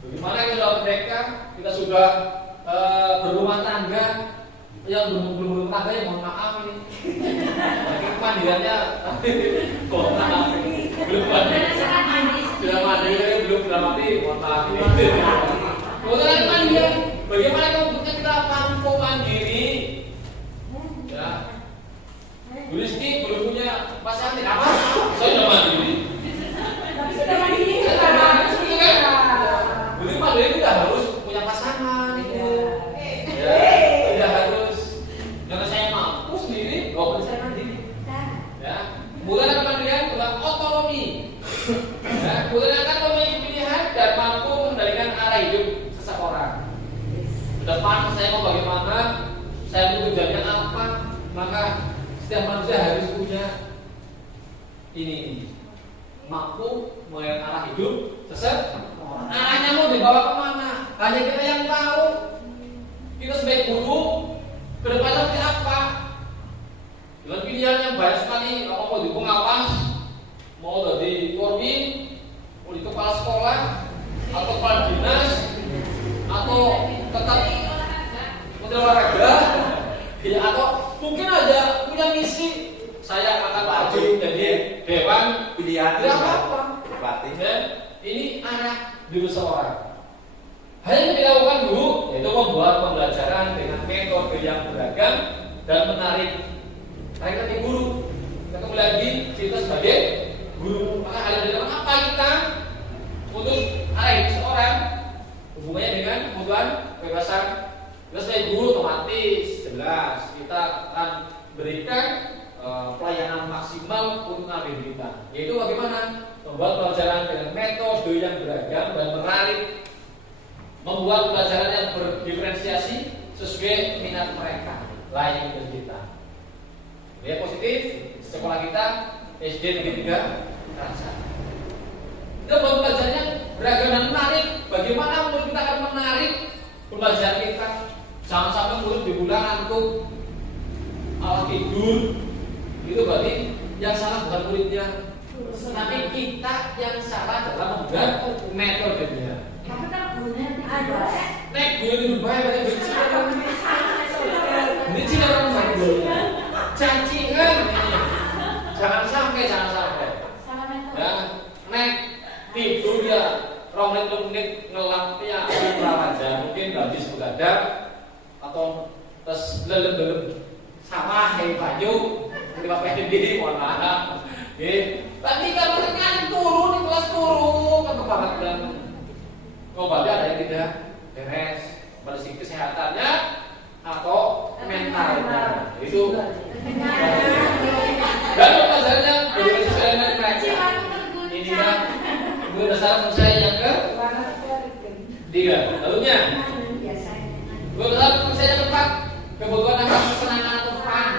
Bagaimana kita sudah merdeka, kita sudah berumah tangga, yang belum berumah tangga ya mohon maaf ini. Kemandiriannya Belum mandi. Sudah mandi, belum mandi, otak. Kemudian mandian, bagaimana kemudian kita mampu mandiri? Ya, Bu Rizky belum punya pasangan, apa? Saya sudah mandiri. Sudah mandiri. Jadi mandiri itu tidak harus punya pasangan. Ya, tidak harus. Karena saya mampu sendiri, nggak perlu saya mandiri. Ya, kemudian kemandirian adalah otonomi. Ya, kemudian akan memiliki pilihan dan mampu mengendalikan arah hidup seseorang. Ke depan saya mau bagaimana, saya mau tujuannya apa, maka setiap manusia harus punya ini mampu melihat arah hidup seseorang. Arahnya mau dibawa kemana? Hanya kita yang tahu. Kita sebagai guru ke depannya seperti apa? Dengan pilihan yang banyak sekali. Kalau mau di pengawas, mau jadi korbin, mau di kepala sekolah, atau kepala dinas, atau tetap menteri olahraga, ya, atau mungkin aja punya misi saya akan maju jadi dewan pilihan tidak apa-apa. pelatih. Dan ini arah diri seorang. Hal yang dilakukan dulu yaitu membuat pembelajaran dengan metode yang beragam dan menarik. Tadi guru, kita kembali lagi cerita sebagai guru. Maka hal yang dilakukan apa kita untuk arah hidup seorang hubungannya dengan kebutuhan kebebasan. Kita sebagai guru otomatis jelas kita akan berikan pelayanan maksimal untuk nabi kita, yaitu bagaimana membuat pelajaran dengan metode yang beragam dan menarik, membuat pelajaran yang berdiferensiasi sesuai minat mereka, layak dengan kita. Ya, positif sekolah kita SD Negeri 3 Rasa. Kita buat pelajaran yang beragam dan menarik. Bagaimana murid kita akan menarik pembelajaran kita? Jangan sampai murid di bulan ngantuk, awal tidur. Itu berarti yang salah bukan muridnya, tapi kita yang salah dalam membuat metodenya. Tapi kan gurunya ada. Nek guru itu baik berarti bercanda. Ini cina orang gurunya. Cacingan ini. Jangan sampai. Salah metode. Ya, nek tidur ya 2 menit ngelap ya aja. Mungkin habis begadang atau terus lelem sama banyu. Terima kasih diri, mohon maaf. Tapi kalau kan turun di kelas turun, kan banget dan obatnya ada yang tidak beres, bersih kesehatannya atau mentalnya itu. Dan pelajarannya berbeda sesuai dengan mereka. Ini kan guru dasar saya yang ke 3. Lalunya guru dasar saya yang ke-4, kebutuhan akan kesenangan atau fun.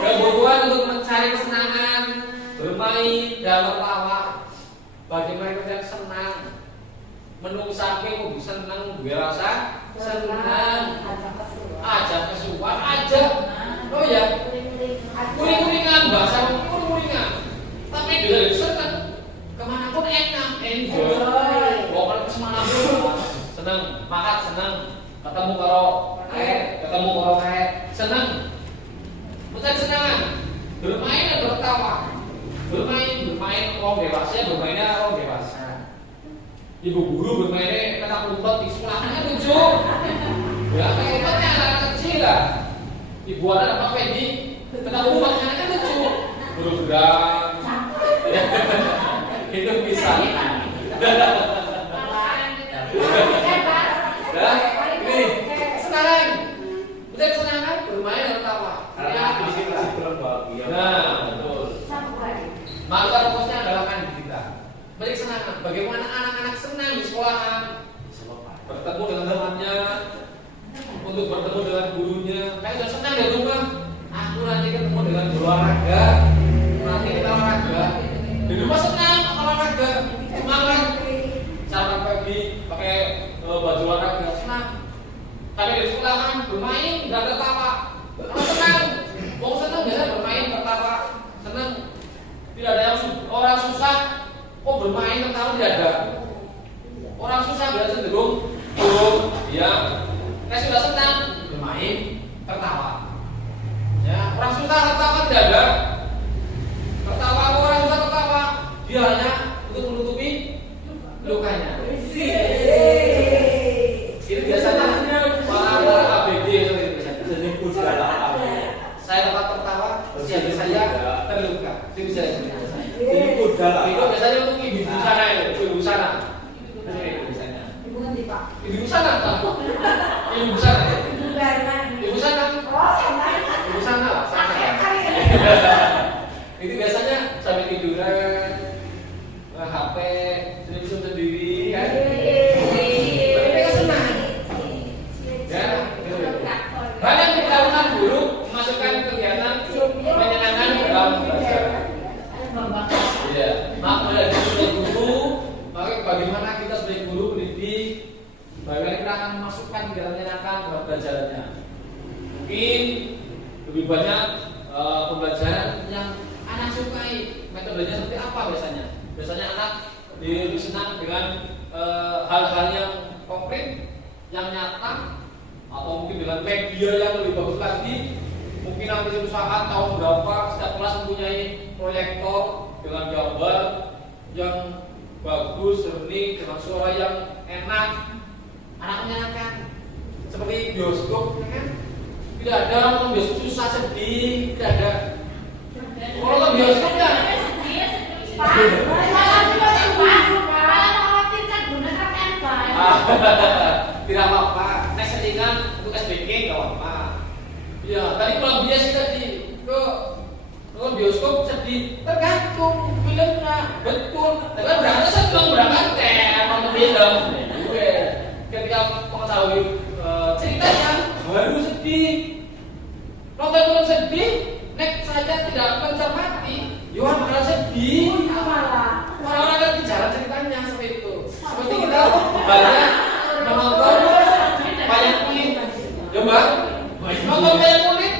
Kebutuhan untuk mencari kesenangan, bermain dan tertawa. Bagi mereka yang senang, menung saking senang, gue rasa senang. Ajak kesukaan, ajak. Oh ya, kuring-kuringan bahasa kuring-kuringan. Tapi dia senang, kemanapun enak, enjoy. Pokoknya kesemanapun senang, makan senang, ketemu karo senang. Mencari kesenangan, bermain dan bertawa. Bermain orang dewasa, bermainnya orang dewasa. Ibu guru bermainnya kena umpet di sekolahnya lucu. Ya, kena umpetnya anak kecil lah. Ibu anak Pak Fendi kena umpetnya kan lucu. Bergerak. Itu bisa. Dah, ini kesenangan. Mencari kesenangan, bermain dan tertawa. Karena di situ belum bahagia. Nah, betul. Maka fokusnya adalah kan kita. Mencari kesenangan. Bagaimana anak-anak senang di sekolahan, bertemu dengan temannya, untuk bertemu dengan gurunya. Kayak udah senang di rumah. Aku nanti ketemu dengan olahraga. Nanti kita olahraga. Di rumah senang olahraga. Semangat. Sarapan pagi pakai baju olahraga senang. Tapi di sekolahan bermain dan tertawa. Senang. Mau senang biasa bermain tertawa. Senang. Tidak ada yang orang susah kok bermain tertawa tidak ada. Orang susah biasa cenderung diam. Sudah senang bermain tertawa. Ya, orang susah tertawa tidak ada. terluka. Itu bisa. Jadi kuda lah. Itu biasanya untuk ibu sana itu, ibu sana. Itu biasanya. Ibu nanti Pak. Ibu sana tak? Ibu sana. Ibu barengan. Ibu sana. Oh, sama. Ibu sana lah. Sana. Itu biasanya sambil tiduran, HP, senyum sendiri kan. Tapi mereka senang. Ya, hal yang dilakukan guru memasukkan kegiatan menyenangkan ke dalam belajar. Iya, makanya sebagai guru, maka bagaimana kita sebagai guru pendidik, bagaimana kita akan memasukkan kegiatan menyenangkan dalam pelajarannya. Mungkin lebih banyak pembelajaran yang anak sukai. Metodenya seperti apa biasanya? Biasanya anak lebih senang dengan hal-hal yang konkret, yang nyata, atau mungkin dengan media yang lebih bagus lagi. Mungkin nanti suatu saat tahun berapa setiap kelas mempunyai proyektor dengan gambar yang bagus, jernih, dengan suara yang enak, anak menyenangkan. Seperti bioskop, kan? Tidak ada nonton bioskop susah, sedih, tidak ada. Kalau nonton bioskop ya, tidak apa-apa. Saya settingan untuk SBK nggak apa-apa. Ya, tadi pulang biasa tadi ke nonton bioskop sedih, tergantung filmnya, betul. Tapi berangkat nonton film. Ketika mengetahui ceritanya baru sedih. Nonton film sedih, nek saja tidak mencermati, Yohan malah sedih. Orang-orang kan bicara ceritanya seperti itu. Seperti kita banyak menonton wayang kulit, ya mbak. Nonton wayang kulit,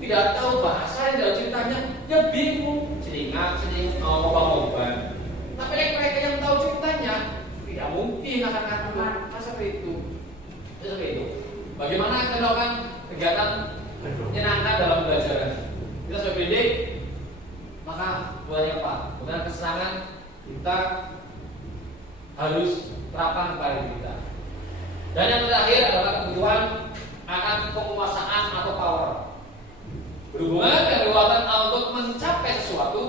tidak tahu bahasa yang dalam ceritanya, ya bingung, selingat, ngobang-ngobang. Tapi mereka yang tahu ceritanya, tidak mungkin akan ngatur seperti itu. Seperti itu. Bagaimana kita melakukan kegiatan menyenangkan dalam belajar? Kita sebagai pendidik, maka buatnya apa? Dengan kesenangan kita harus terapkan kepada diri kita. Dan yang terakhir adalah kebutuhan akan penguasaan atau power. Berhubungan dengan kekuatan untuk mencapai sesuatu,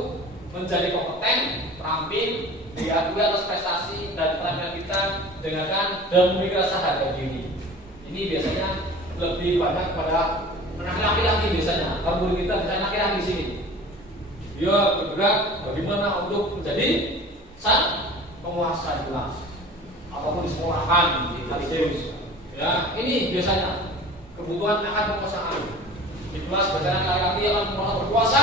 menjadi kompeten, terampil, diakui atas prestasi dan keterampilan kita, dengarkan dan memiliki rasa harga diri. Ini biasanya lebih banyak pada laki-laki biasanya. Kalau guru kita biasanya laki-laki di sini. Dia bergerak bagaimana untuk menjadi sang penguasa jelas. Apapun disekolahkan di serius. Ya, ini biasanya kebutuhan akan penguasaan. Di kelas biasanya laki-laki akan berkuasa.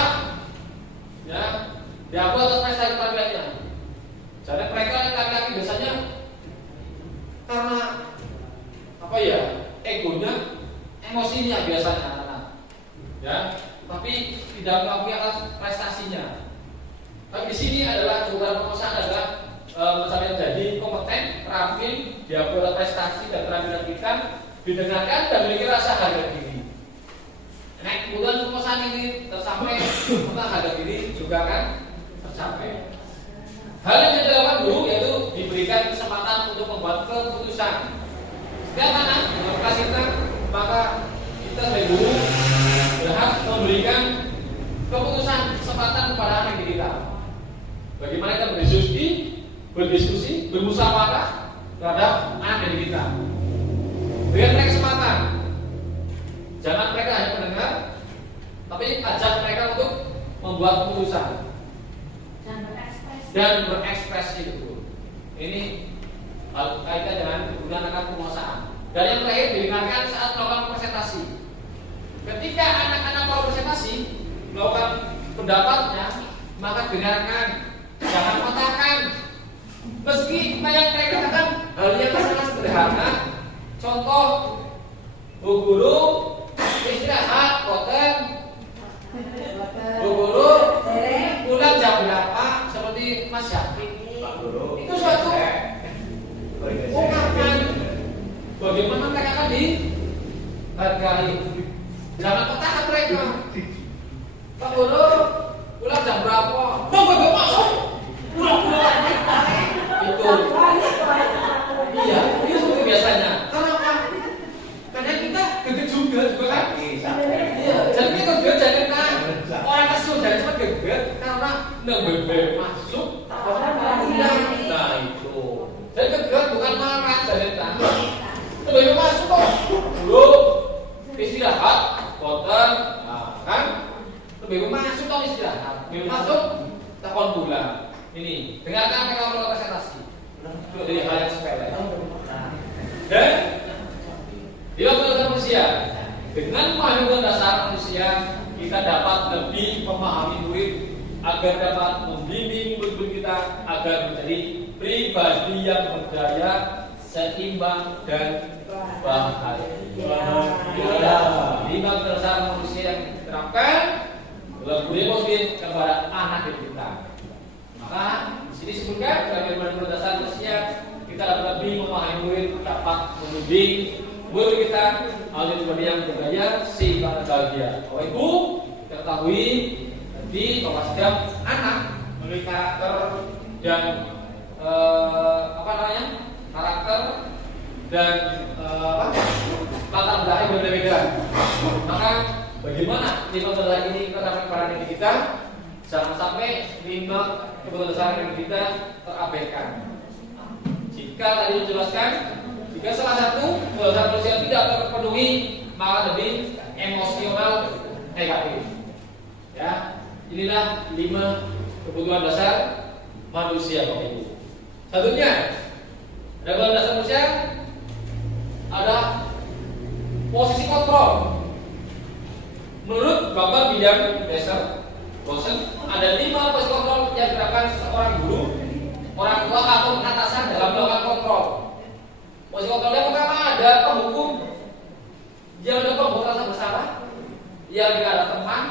Ya, diakui atas prestasi keterampilannya. Jadi mereka laki-laki biasanya karena apa ya, egonya, emosinya biasanya anak, ya, tapi tidak mengakui atas prestasinya. Tapi di sini adalah kebutuhan penguasaan adalah mencapai menjadi kompeten, terampil, diakui atas prestasi dan keterampilan kita, didengarkan dan memiliki rasa harga diri. Nah, kebutuhan penguasaan ini tercapai, maka harga diri juga akan tercapai. Hal yang dilakukan guru yaitu diberikan kesempatan untuk membuat keputusan. Setiap anak kelas kita, maka kita sebagai guru berhak memberikan keputusan kesempatan kepada anak didik kita. Bagaimana kita berdiskusi, bermusyawarah terhadap anak didik kita. Berikan mereka kesempatan. Jangan mereka hanya mendengar, tapi ajak mereka untuk membuat keputusan dan berekspresi itu. Ini kaitan dengan kegunaan akan penguasaan. Dan yang terakhir didengarkan saat melakukan presentasi. Ketika anak-anak mau presentasi melakukan pendapatnya, maka dengarkan, jangan patahkan. Meski banyak mereka katakan hal yang sangat sederhana. Contoh, Bu Guru istirahat, boten. Bu Guru pulang jam berapa? Seperti Mas Syafri. Itu suatu ungkapan bagaimana mereka akan dihargai. Jangan petahkan mereka. Pak Guru pulang jam berapa? Mau masuk. Pulang. Itu. Iya, itu seperti biasanya. Kenapa? Karena kita geget juga kan. Iya. Jadi kita geget karena nembel masuk takon pulang. Nah itu. Saya geget bukan marah saya tanya. Nembel masuk kok. Belum istirahat, boten. Nah, kan? Nembel masuk kok istirahat. Nembel masuk takon pulang. Ini, dengarkan mereka presentasi. Itu dari hal yang sepele. Dan di waktu dasar manusia, dengan pemahaman dasar manusia, kita dapat lebih memahami murid agar dapat membimbing murid kita agar menjadi pribadi yang berdaya, seimbang dan bahagia. Lima dasar manusia yang diterapkan dalam budaya positif kepada anak kita. Maka di sini disebutkan dalam dasar manusia kita dapat lebih memahami murid, dapat membimbing murid kita agar menjadi yang berdaya, seimbang dan bahagia. Bahwa itu kita ketahui nanti bahwa setiap anak memiliki karakter dan karakter dan latar belakang yang berbeda. Maka bagaimana lima dasar ini kita terapkan kepada diri kita? Jangan sampai lima kebutuhan dasar diri kita terabaikan. Jika tadi dijelaskan, jika salah satu kebutuhan manusia tidak terpenuhi, maka lebih emosional negatif. Ya, inilah 5 kebutuhan dasar manusia Bapak Ibu. Satunya, kebutuhan dasar manusia ada posisi kontrol. Menurut Bapak Bidang Dasar Bosen, ada 5 posisi kontrol yang diterapkan seorang guru, orang tua atau atasan dalam melakukan kontrol. Posisi kontrol yang pertama ada penghukum, yang ada pembuat rasa bersalah, yang ada teman,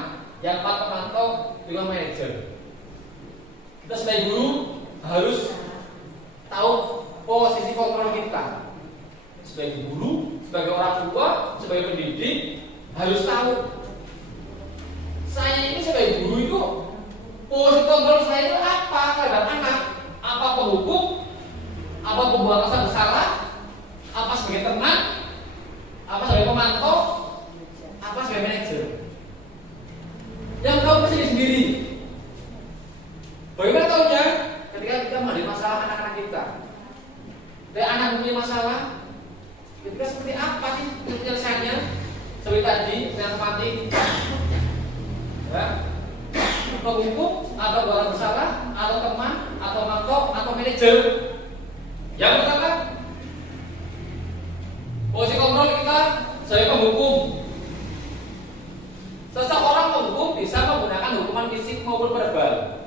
yang empat pemantau, dengan manajer. Kita sebagai guru harus tahu posisi kontrol kita. Sebagai guru, sebagai orang tua, sebagai pendidik harus tahu. Saya ini sebagai guru itu posisi kontrol saya itu apa terhadap anak? Apa penghukum? Apa pembuat rasa bersalah? Apa sebagai teman? Apa sebagai pemantau? Apa sebagai manajer? Yang tahu pasti sendiri. Bagaimana tahunya? Ketika kita menghadapi masalah anak-anak kita. Ketika anak mempunyai masalah, kita seperti apa sih penyelesaiannya? Seperti tadi, yang mati, ya, penghukum atau orang bersalah, atau teman, atau pemantau, atau manajer. Yang pertama, posisi kontrol kita sebagai penghukum. Seseorang penghukum bisa menggunakan hukuman fisik maupun verbal.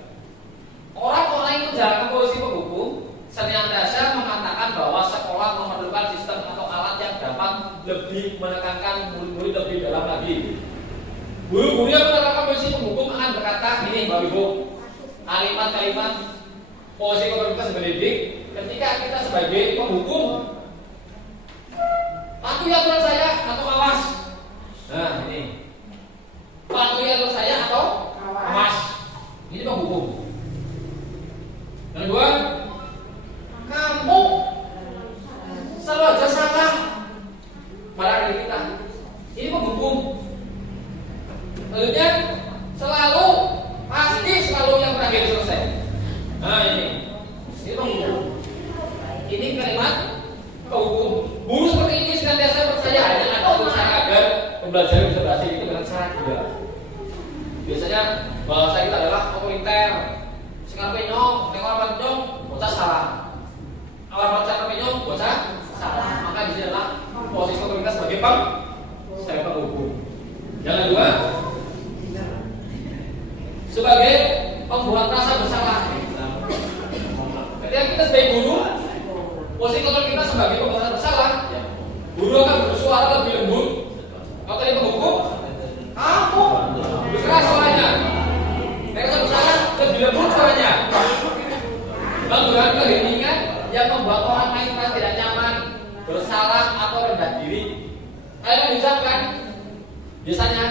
Orang-orang yang menjalankan posisi penghukum senantiasa mengatakan bahwa sekolah memerlukan sistem atau alat yang dapat lebih menekankan murid-murid lebih dalam lagi. Guru-guru yang menerapkan posisi penghukum akan berkata ini, Bapak Ibu, kalimat-kalimat posisi kontrol kita sebagai pendidik. Ketika kita sebagai penghukum, patuhi aturan saya atau awas. Nah ini, patuhi aturan saya atau awas. Ini penghukum. Yang kedua, kamu selalu aja salah pada diri kita. Ini penghukum. Selanjutnya, pasti selalu yang terakhir selesai. Nah ini penghukum. Ini kalimat penghukum. Guru seperti ini senantiasa percaya hanya ada usaha agar pembelajaran bisa berhasil itu dengan cara dia. Biasanya bahasa kita adalah otoriter. Sekarang penyong, orang penyong, bocah salah. Orang bocah penyong, bocah salah. Maka di sini adalah posisi otoritas sebagai penghukum. Yang kedua, sebagai pembuat rasa bersalah. Ketika kita sebagai guru, posisi kontrol kita sebagai pembuat rasa bersalah, guru akan bersuara lebih lembut. Kalau tadi penghukum, kamu berkeras suaranya. Mereka bersalah lebih lembut suaranya. Menggunakan keheningan yang membuat orang lain merasa tidak nyaman, bersalah atau rendah diri. Kalian diucapkan, biasanya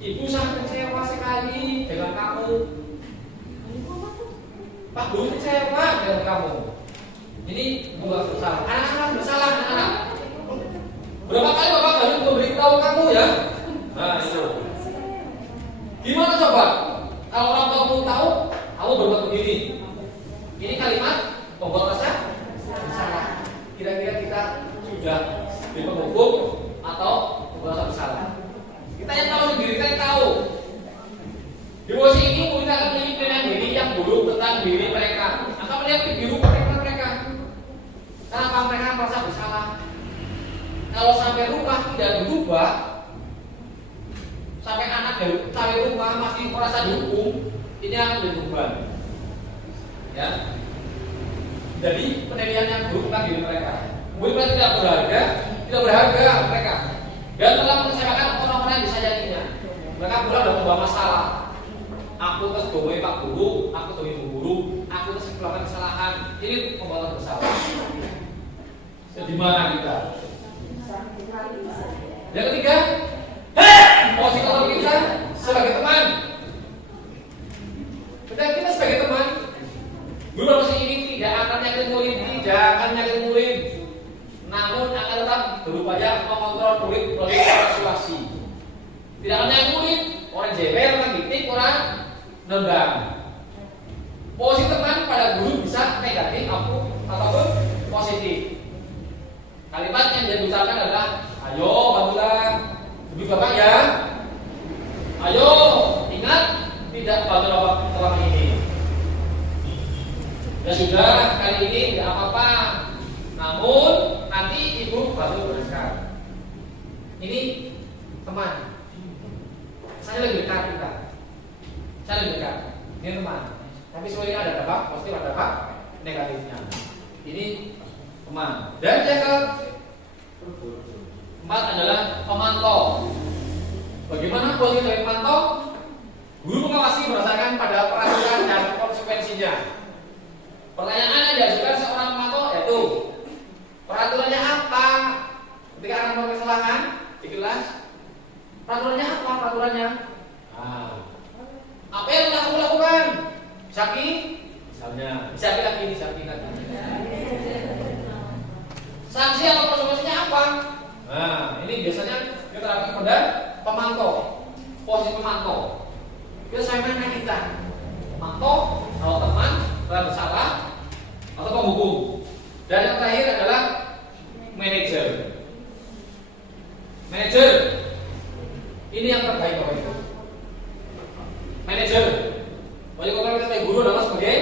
ibu sangat kecewa sekali dengan kamu. Pak Guru kecewa dengan kamu. Ini bukan bersalah. Anak-anak bersalah, anak-anak. Berapa kali Bapak harus memberitahu kamu ya? Nah itu. Gimana coba? Kalau orang tua belum tahu, kamu berbuat begini. Ini kalimat pembuat rasa bersalah. Kira-kira kita sudah dihukum atau membuat rasa bersalah? Kita yang tahu sendiri, kita yang tahu. Di posisi ini kita akan memiliki pilihan diri yang buruk tentang diri mereka. Maka melihat biru mereka. Kenapa mereka merasa bersalah? Kalau sampai rumah tidak berubah, sampai anak dari rumah masih merasa dihukum, ini akan menjadi beban. Ya. Jadi penilaian yang buruk tentang diri mereka. Kemudian tidak berharga mereka. Dan telah mengecewakan orang-orang yang disayanginya. Mereka pula sudah membawa masalah. Aku terus gowoi Pak Guru, aku terus Ibu Guru, aku terus melakukan kesalahan. Ini pembuatan bersalah. Di mana kita? Yang ketiga, posisi kalau kita sebagai teman. Ketika kita sebagai teman, guru posisi ini tidak akan nyakitin murid, namun akan tetap berupaya mengontrol murid melalui persuasi. Tidak akan nyakitin murid, orang jewer, orang kritik, orang nendang. Posisi teman pada guru bisa negatif ataupun positif. Kalimat yang dia ucapkan adalah, ayo bantulah demi Bapak ya. Ayo ingat tidak bantu Bapak selama ini. Ya sudah, kali ini tidak apa-apa. Namun nanti Ibu bantu bereskan. Ini teman. Saya lebih dekat kita. Saya lebih dekat. Ini teman. Tapi sebenarnya ada dampak positif, ada dampak negatifnya. Ini teman. Dan yang keempat adalah pemantau. Bagaimana posisi dari pemantau? Guru mengawasi berdasarkan pada peraturan dan konsekuensinya. Pertanyaan yang diajukan seorang pemantau yaitu peraturannya apa? Ketika anak melakukan kesalahan di kelas, peraturannya apa? Apa yang telah kamu lakukan? Saki, misalnya, saki lagi. Sanksi atau konsekuensinya apa? Nah, ini biasanya kita lakukan kepada pemantau, posisi pemantau. Kita sampai mana kita? Pemantau, kalau teman telah bersalah atau penghukum. Dan yang terakhir adalah manajer. Ini yang terbaik Bapak Ibu. Manajer. Wali kota kita sebagai guru adalah sebagai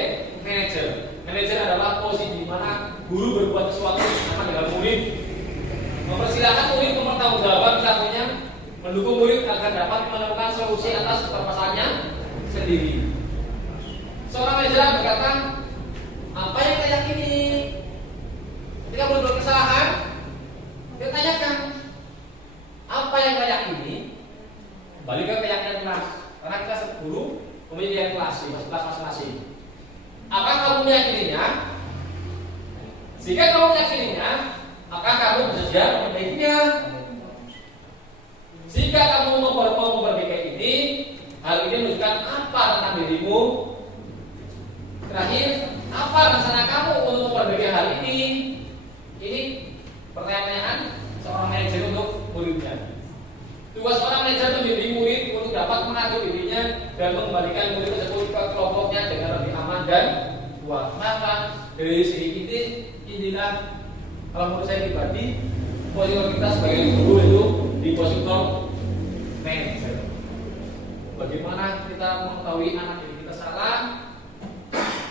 manajer. Manajer adalah posisi di mana guru berbuat sesuatu sama dengan murid, mempersilahkan murid mempertanggungjawabkan perilakunya, mendukung murid agar dapat menemukan solusi atas permasalahannya sendiri. Seorang manajer berkata, apa yang kita yakini? Ketika murid berbuat kesalahan, kita tanyakan, apa yang kita yakini? Balik ke keyakinan kelas, karena kita sebagai guru memiliki kelas masing-masing. Apa kamu meyakininya? Jika kamu meyakininya, maka kamu bersedia memperbaikinya. Jika kamu mau memperbaiki ini, hal ini menunjukkan apa tentang dirimu. Terakhir, apa rencana kamu untuk memperbaiki hal ini? Ini pertanyaan seorang manajer untuk muridnya. Tugas seorang manajer membimbing murid untuk dapat mengatur dirinya dan mengembalikan murid tersebut ke kelompoknya dengan lebih aman dan kuat. Maka dari segi inilah, kalau menurut saya pribadi, posisi kita sebagai guru itu di posisi manajer. Bagaimana kita mengetahui anak didik kita salah?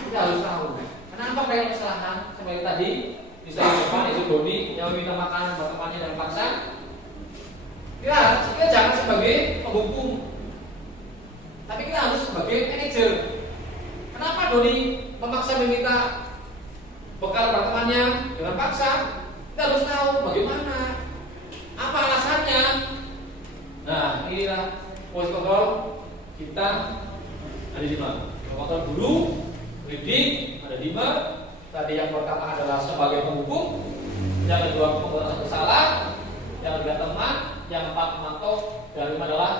Kita harus tahu kenapa mereka kesalahan. Seperti tadi, misalnya depan itu Doni yang minta makanan buat temannya dan paksa. Kita jangan sebagai penghukum, tapi kita harus sebagai manajer. Kenapa Doni memaksa meminta bekal buat temannya dengan paksa? Kita harus tahu bagaimana, apa alasannya. Nah, inilah posisi kontrol kita ada 5. Kontrol guru, pendidik ada 5. Tadi yang pertama adalah sebagai penghukum, yang kedua pembuat bersalah, yang ketiga teman, yang keempat pemantau, dan 5 adalah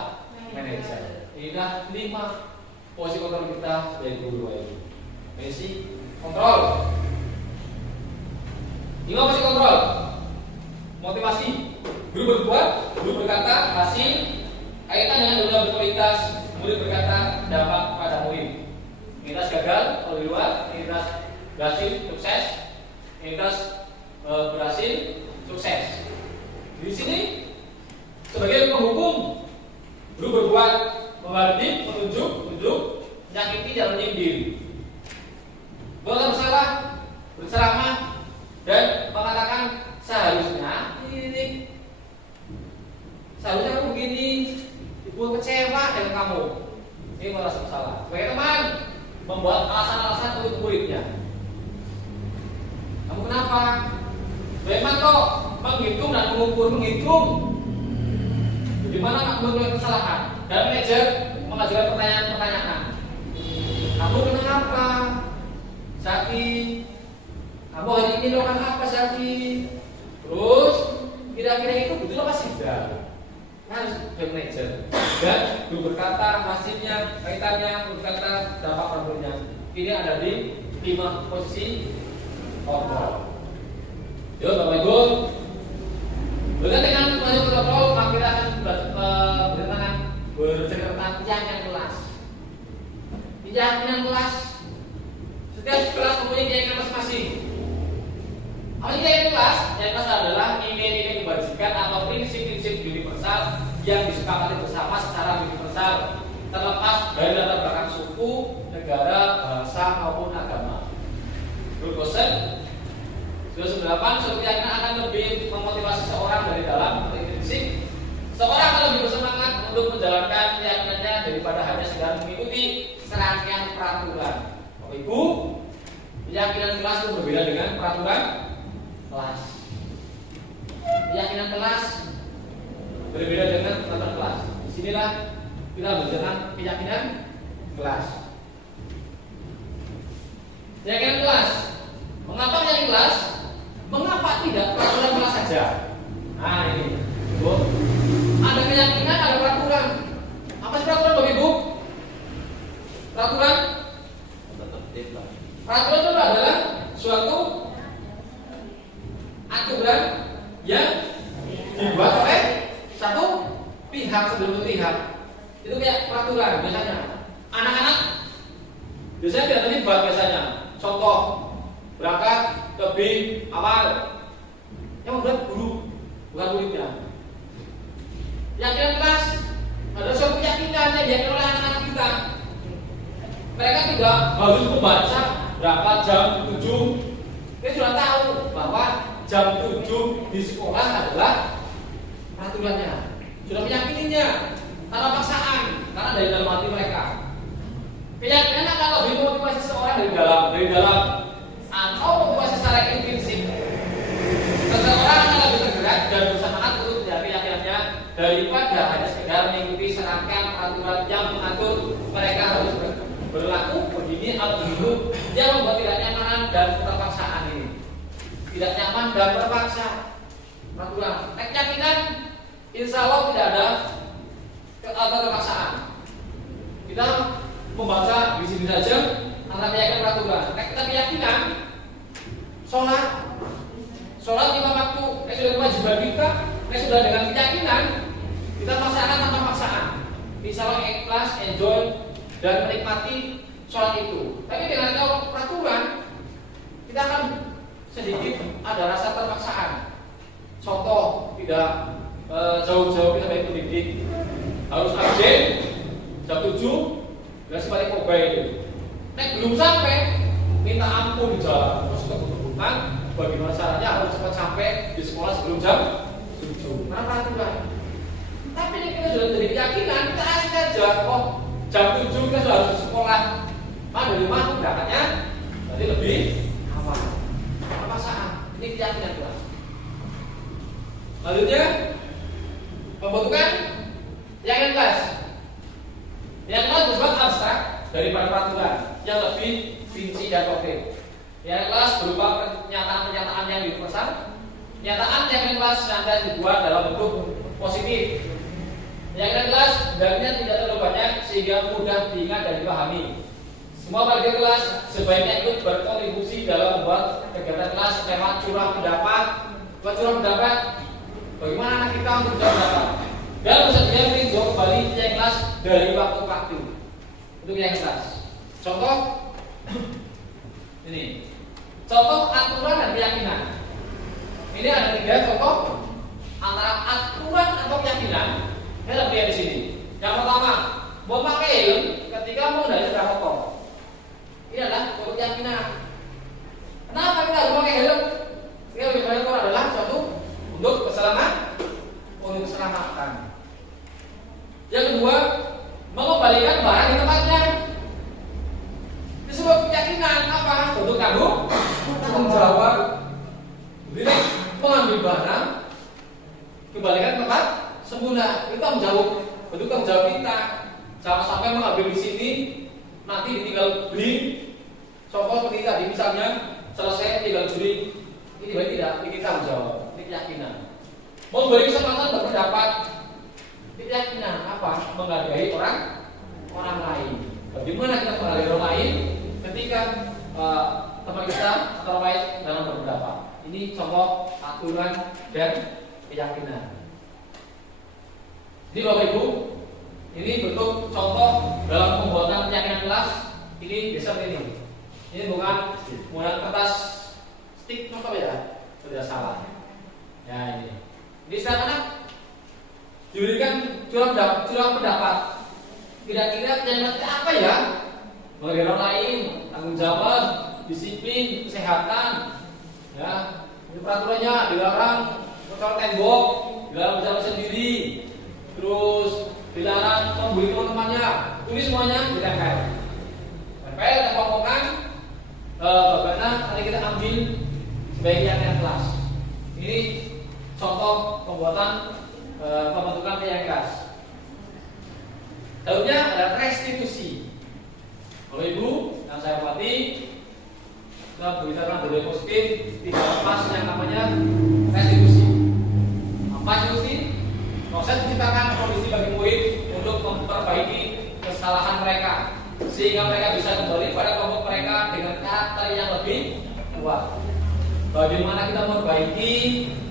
manajer. Inilah 5 posisi kontrol kita sebagai guru. Posisi kontrol. 5 posisi kontrol. Motivasi. Guru berbuat, guru berkata, hasil, kaitan dengan dunia berkualitas, murid berkata, dampak pada berhasil sukses, yang kelas berhasil sukses. Di sini sebagai penghukum, guru berbuat memarahi, menunjuk, menyakiti dan menyindir, bersalah, berceramah dan mengatakan seharusnya ini, seharusnya kamu begini, ibu kecewa dengan kamu, ini merasa bersalah. Sebagai teman, membuat alasan-alasan untuk muridnya. Kamu kenapa? Bagaimana kok menghitung dan menghitung? Bagaimana kamu melakukan kesalahan? Dan manajer mengajukan pertanyaan-pertanyaan. Kamu kenapa, Zaki? Kamu hari ini melakukan apa, Zaki? Terus kira-kira itu betul apa tidak? Harus dari manajer. Dan guru berkata hasilnya, kaitannya, berkata dampak problemnya. Ini ada di 5 posisi kontrol. Yuk Bapak Ibu, berkaitan dengan posisi kontrol, maka kita akan bercerita tentang keyakinan kelas. Keyakinan kelas, setiap kelas mempunyai keyakinan masing-masing. Apa sih keyakinan kelas? Keyakinan kelas adalah nilai-nilai kebajikan atau prinsip-prinsip universal yang disepakati bersama secara universal, terlepas dari latar belakang suku, negara, bahasa maupun agama. Menurut dosen, sudah 98, suatu keyakinan akan lebih memotivasi seorang dari dalam atau intrinsik. Seorang akan lebih bersemangat untuk menjalankan keyakinannya daripada hanya sekedar mengikuti serangkaian peraturan. Bapak Ibu, keyakinan kelas itu berbeda dengan peraturan kelas. Keyakinan kelas berbeda dengan peraturan kelas. Disinilah kita belajar keyakinan kelas. Keyakinan kelas. Mengapa keyakinan kelas? Mengapa tidak peraturan kelas saja? Nah ini, Bu. Ada keyakinan, ada peraturan. Apa sih peraturan, Bapak Ibu? Peraturan? Peraturan itu adalah suatu aturan yang dibuat oleh satu pihak sebelum pihak. Itu kayak peraturan biasanya. Anak-anak biasanya tidak terlibat biasanya. Contoh, berangkat lebih awal. Yang membuat guru, bukan muridnya. Keyakinan kelas ada suatu keyakinan yang diyakini oleh anak-anak kita. Mereka tidak harus membaca berapa jam 7. Kita sudah tahu bahwa jam 7 di sekolah adalah peraturannya. Sudah meyakininya tanpa paksaan karena dari dalam hati mereka. Keyakinan akan lebih memotivasi seorang dari dalam atau memotivasi secara intrinsik. Seseorang akan lebih tergerak dan bersemangat untuk menjadi keyakinannya daripada hanya sekedar mengikuti serangkaian peraturan yang mengatur mereka harus berlaku begini atau begitu, yang membuat tidak nyamanan dan terpaksaan ini. Tidak nyaman dan terpaksa peraturan. Keyakinan insya Allah tidak ada keterpaksaan. Kita membaca di sini saja antara keyakinan peraturan. Kita keyakinan sholat 5 waktu, sudah kewajiban kita, sudah dengan keyakinan kita laksanakan tanpa paksaan. Insya Allah ikhlas, enjoy dan menikmati sholat itu. Tapi dengan peraturan kita akan sedikit ada rasa terpaksaan. Contoh, tidak jauh-jauh kita baik pendidik harus absen jam 7 dan sebalik mobile. Belum sampai minta ampun di jalan terus kebutuhan bagaimana caranya harus cepat sampai di sekolah sebelum jam 7. Karena peraturan. Tapi ini kita sudah jadi keyakinan, kita asik aja. Oh, jam 7 kita sudah harus di sekolah. Dari rumah berangkatnya berarti lebih awal. Apa saat? Ini keyakinan kelas. Selanjutnya pembentukan keyakinan kelas. Yang kelas bersifat abstrak daripada peraturan yang lebih rinci dan konkret. Keyakinan kelas berupa pernyataan-pernyataan yang universal. Pernyataan keyakinan kelas nanti dibuat dalam bentuk positif. Keyakinan kelas hendaknya tidak terlalu banyak sehingga mudah diingat dan dipahami. Semua warga kelas sebaiknya ikut berkontribusi dalam membuat kegiatan kelas lewat curah pendapat. Bagaimana anak kita untuk curah pendapat? Dan bersedia meninjau kembali keyakinan kelas dari waktu ke waktu. Untuk keyakinan kelas. Contoh ini Contoh aturan dan keyakinan. Ini ada 3 contoh antara aturan atau keyakinan. Kita lihat di sini. Yang pertama, memakai helm ketika mengendarai sepeda motor. Ini adalah suatu keyakinan. Kenapa kita harus memakai helm? Ketika mengendarai motor adalah suatu untuk keselamatan. Yang kedua, mengembalikan barang di tempatnya. Ini sebuah keyakinan apa? Untuk tanggung jawab. Jadi mengambil barang, kembalikan ke tempat semula. Itu tanggung jawab. Bentuk tanggung jawab kita. Jangan sampai mengambil di sini, nanti ditinggal beli. Contoh seperti tadi misalnya selesai tinggal beli. Ini berarti tidak. Ini tanggung jawab. Ini keyakinan. Memberi kesempatan berpendapat. Ini keyakinan apa? Menghargai orang lain. Bagaimana kita menghargai orang lain ketika teman kita atau orang lain dalam berpendapat. Ini contoh aturan dan keyakinan. Ini Bapak Ibu, ini bentuk contoh dalam pembuatan keyakinan kelas. Ini seperti ini. Ini bukan menggunakan kertas stick apa ya? Sudah salah. Ya ini. Ini sana diberikan curang pendapat. Kira-kira keyakinan apa ya? Menghargai orang lain, tanggung jawab, disiplin, kesehatan. Ya, ini peraturannya dilarang kotor tembok, dilarang berjalan sendiri, terus dilarang membuli teman-temannya. Tulis semuanya ditempel. Tempel dan pokokkan. Bagaimana nanti kita ambil sebagai keyakinan kelas. Ini contoh pembuatan pembentukan keyakinan kelas. Selanjutnya ada restitusi. Bapak Ibu yang saya hormati, kita berbicara budaya positif, tidak lepas yang namanya restitusi. Apa restitusi? Proses menciptakan kondisi bagi murid untuk memperbaiki kesalahan mereka, sehingga mereka bisa kembali pada kelompok mereka dengan karakter yang lebih kuat. Bagaimana kita memperbaiki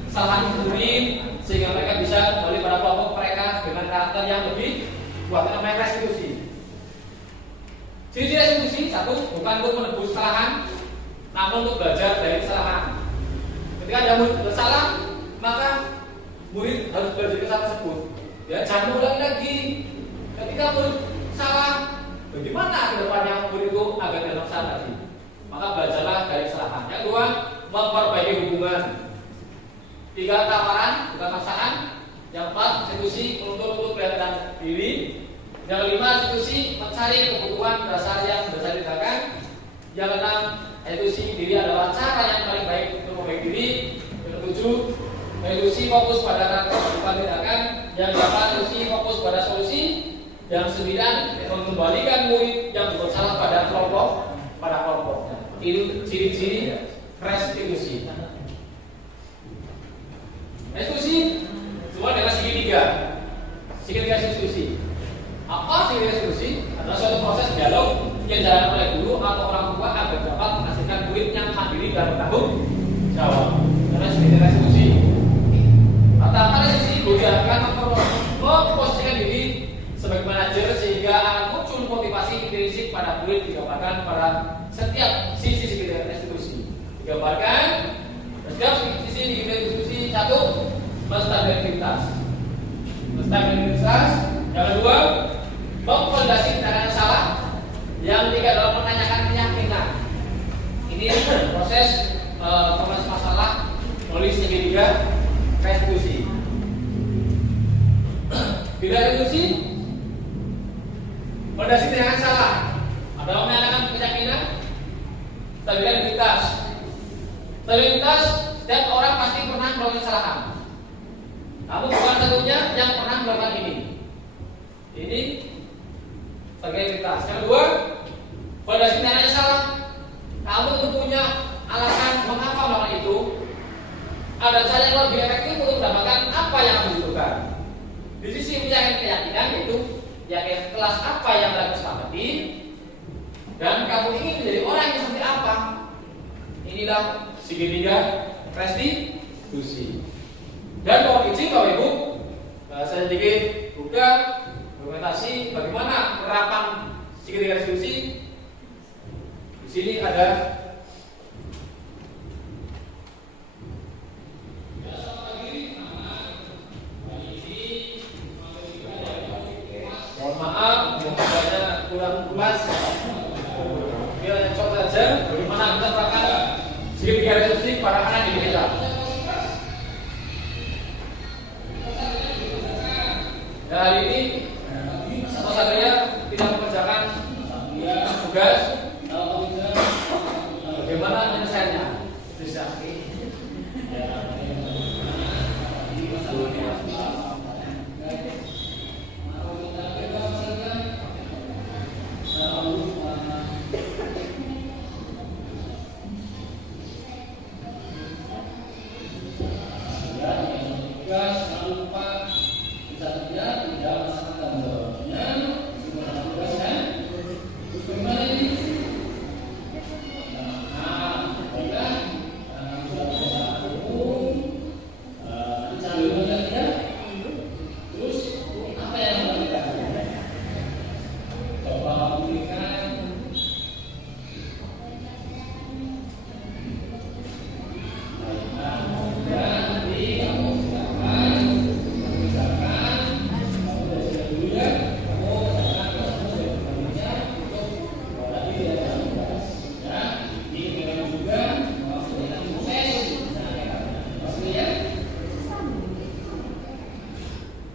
kesalahan murid sehingga mereka bisa kembali pada kelompok mereka dengan karakter yang lebih kuat. Itu namanya restitusi. Ciri restitusi, satu, bukan untuk menebus kesalahan, namun untuk belajar dari kesalahan. Ketika ada murid bersalah, maka murid harus belajar kesalahan tersebut. Ya, jangan ulangi lagi. Ketika murid salah, bagaimana ke depannya murid itu agar tidak salah lagi? Maka belajarlah dari kesalahan. Yang kedua, memperbaiki hubungan. 3, tawaran, bukan paksaan. Yang 4, restitusi, untuk kelihatan diri. Yang 5, restitusi, mencari kebutuhan dasar yang sudah saya ceritakan. Yang 6, restitusi diri adalah cara yang paling baik untuk memperbaiki diri. Yang 7, restitusi fokus pada karakter bukan tindakan. Yang 8, restitusi fokus pada solusi. Yang 9, mengembalikan murid yang bersalah pada kelompoknya. Itu ciri-ciri restitusi. Restitusi semua dengan segitiga. Segitiga restitusi. Apa segitiga restitusi? Adalah suatu proses dialog yang dilakukan oleh guru atau orang tua agar dapat menghasilkan murid yang mandiri dan bertanggung jawab. Karena segitiga restitusi. Pertama restitusi guru akan memposisikan diri sebagai manajer sehingga akan muncul motivasi intrinsik pada murid digambarkan pada setiap sisi segitiga restitusi. Digambarkan setiap sisi segitiga restitusi. 1, menstabilitas. Yang kedua, memvalidasi tindakan salah. Yang ketiga adalah menanyakan keyakinan. Ini proses pembahasan masalah melalui segitiga restitusi. Bila restitusi validasi tindakan salah adalah menanyakan keyakinan. Stabilitas. Stabilitas, setiap orang pasti pernah melakukan kesalahan. Kamu bukan satunya yang pernah melakukan ini. Ini stabilitas. Yang kedua, validasi tindakannya salah. Kamu tentu punya alasan mengapa melakukan itu. Ada cara yang lebih efektif untuk mendapatkan apa yang kamu butuhkan. Di sisi keyakinan yaitu yakin kelas apa yang kamu sepakati dan kamu ingin menjadi orang yang seperti apa. Inilah segitiga restitusi. Dan mohon izin Bapak Ibu, saya sedikit buka dokumentasi bagaimana penerapan segitiga restitusi. Di sini ada Kita coba saja bagaimana kita terapkan segitiga restitusi para anak didik kita. Dan hari ini atau saya tidak mengerjakan tugas bagaimana menyelesaikannya. Bisa.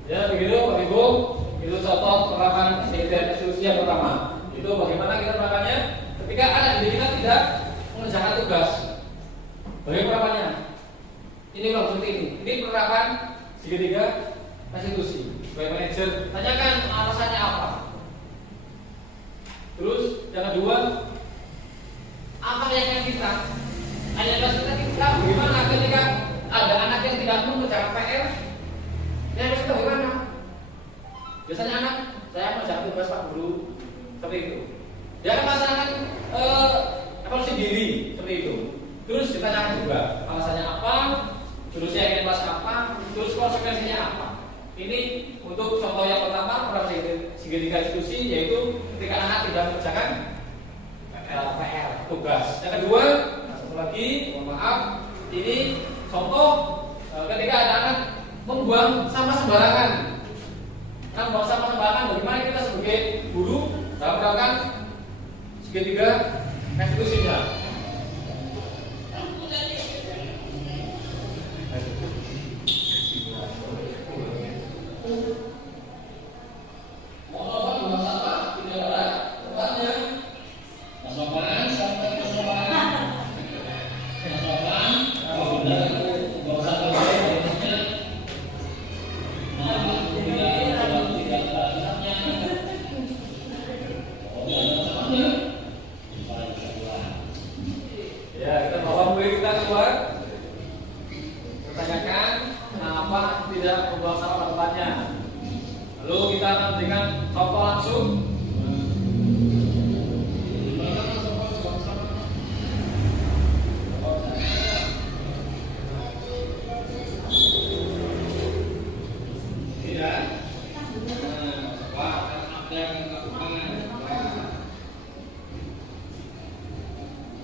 Ya begitu Pak Ibu, itu contoh penerapan segitiga restitusi yang pertama. Itu bagaimana kita menerapkannya ketika anak didik kita tidak mengerjakan tugas. Bagaimana penerapannya? Ini kalau seperti ini. Ini penerapan segitiga restitusi. Sebagai manajer, tanyakan alasannya apa. Terus yang kedua, apa keyakinan kita? Keyakinan kita bagaimana ketika ada anak yang tidak mengerjakan PR? Ya harus tahu bagaimana. Biasanya anak saya mengerjakan tugas Pak Guru seperti itu. Dia akan melaksanakan evaluasi diri seperti itu. Terus ditanyakan juga alasannya apa, terus yakin kelas apa, terus konsekuensinya apa. Ini untuk contoh yang pertama penerapan segitiga restitusi, yaitu ketika anak tidak mengerjakan PR tugas. Yang kedua, satu lagi, mohon maaf, ini contoh ketika ada anak membuang sampah sembarangan. Nah, membuang sampah sembarangan, bagaimana kita sebagai guru dalam melakukan segitiga restitusinya? Ya, kita bawa murid kita keluar, pertanyakan kenapa tidak membuang sampah pada tempatnya. Lalu kita akan berikan contoh langsung.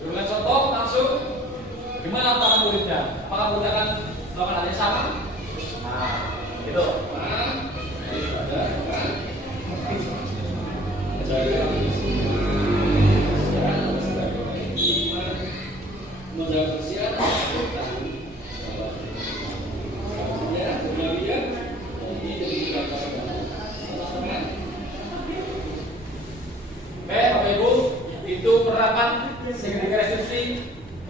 Berikan contoh langsung. Gimana para muridnya? Apakah murid akan melakukan hal yang sama? Nah, gitu. Bapak Ibu, itu penerapan segitiga restitusi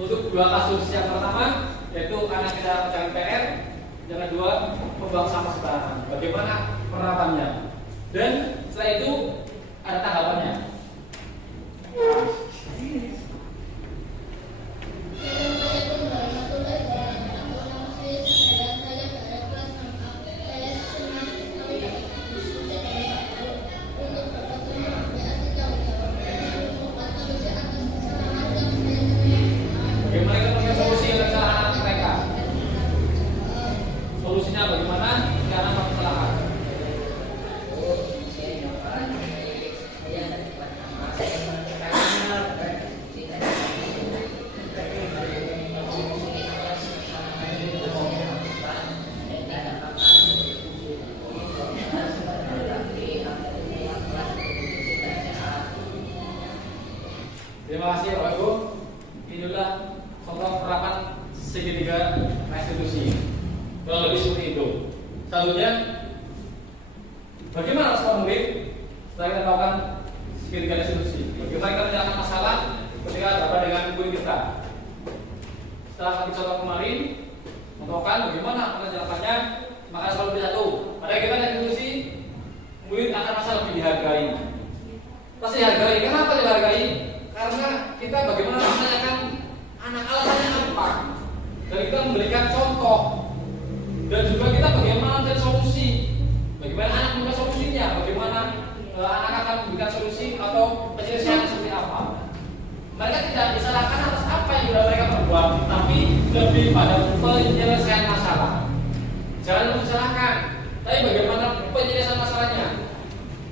untuk dua kasus. Yang pertama yaitu anak tidak mengerjakan PR, yang kedua membuang sampah sembarangan. Bagaimana penerapannya? Dan setelah itu ada tahapannya. Bagaimana kita punya solusi yang kesalahan mereka? Solusinya bagaimana? Karena kesalahan. Terima kasih Bapak Ibu. Inilah contoh penerapan segitiga restitusi. Kurang lebih seperti itu. Selanjutnya, bagaimana respon murid setelah kita melakukan segitiga restitusi? Bagaimana kita menyelesaikan masalah ketika berhadapan dengan murid kita? Setelah kami contoh kemarin, menentukan bagaimana penjelasannya, maka selalu satu. Pada kita restitusi, murid akan merasa lebih dihargai. Pasti dihargai. Kenapa dihargai? Karena kita bagaimana menanyakan anak alasannya apa, dan kita memberikan contoh, dan juga kita bagaimana mencari solusi, bagaimana anak memberikan solusinya, bagaimana anak akan memberikan solusi atau penyelesaian seperti apa. Mereka tidak disalahkan atas apa yang sudah mereka perbuat, tapi lebih pada penyelesaian masalah. Jangan disalahkan, tapi bagaimana penyelesaian masalahnya.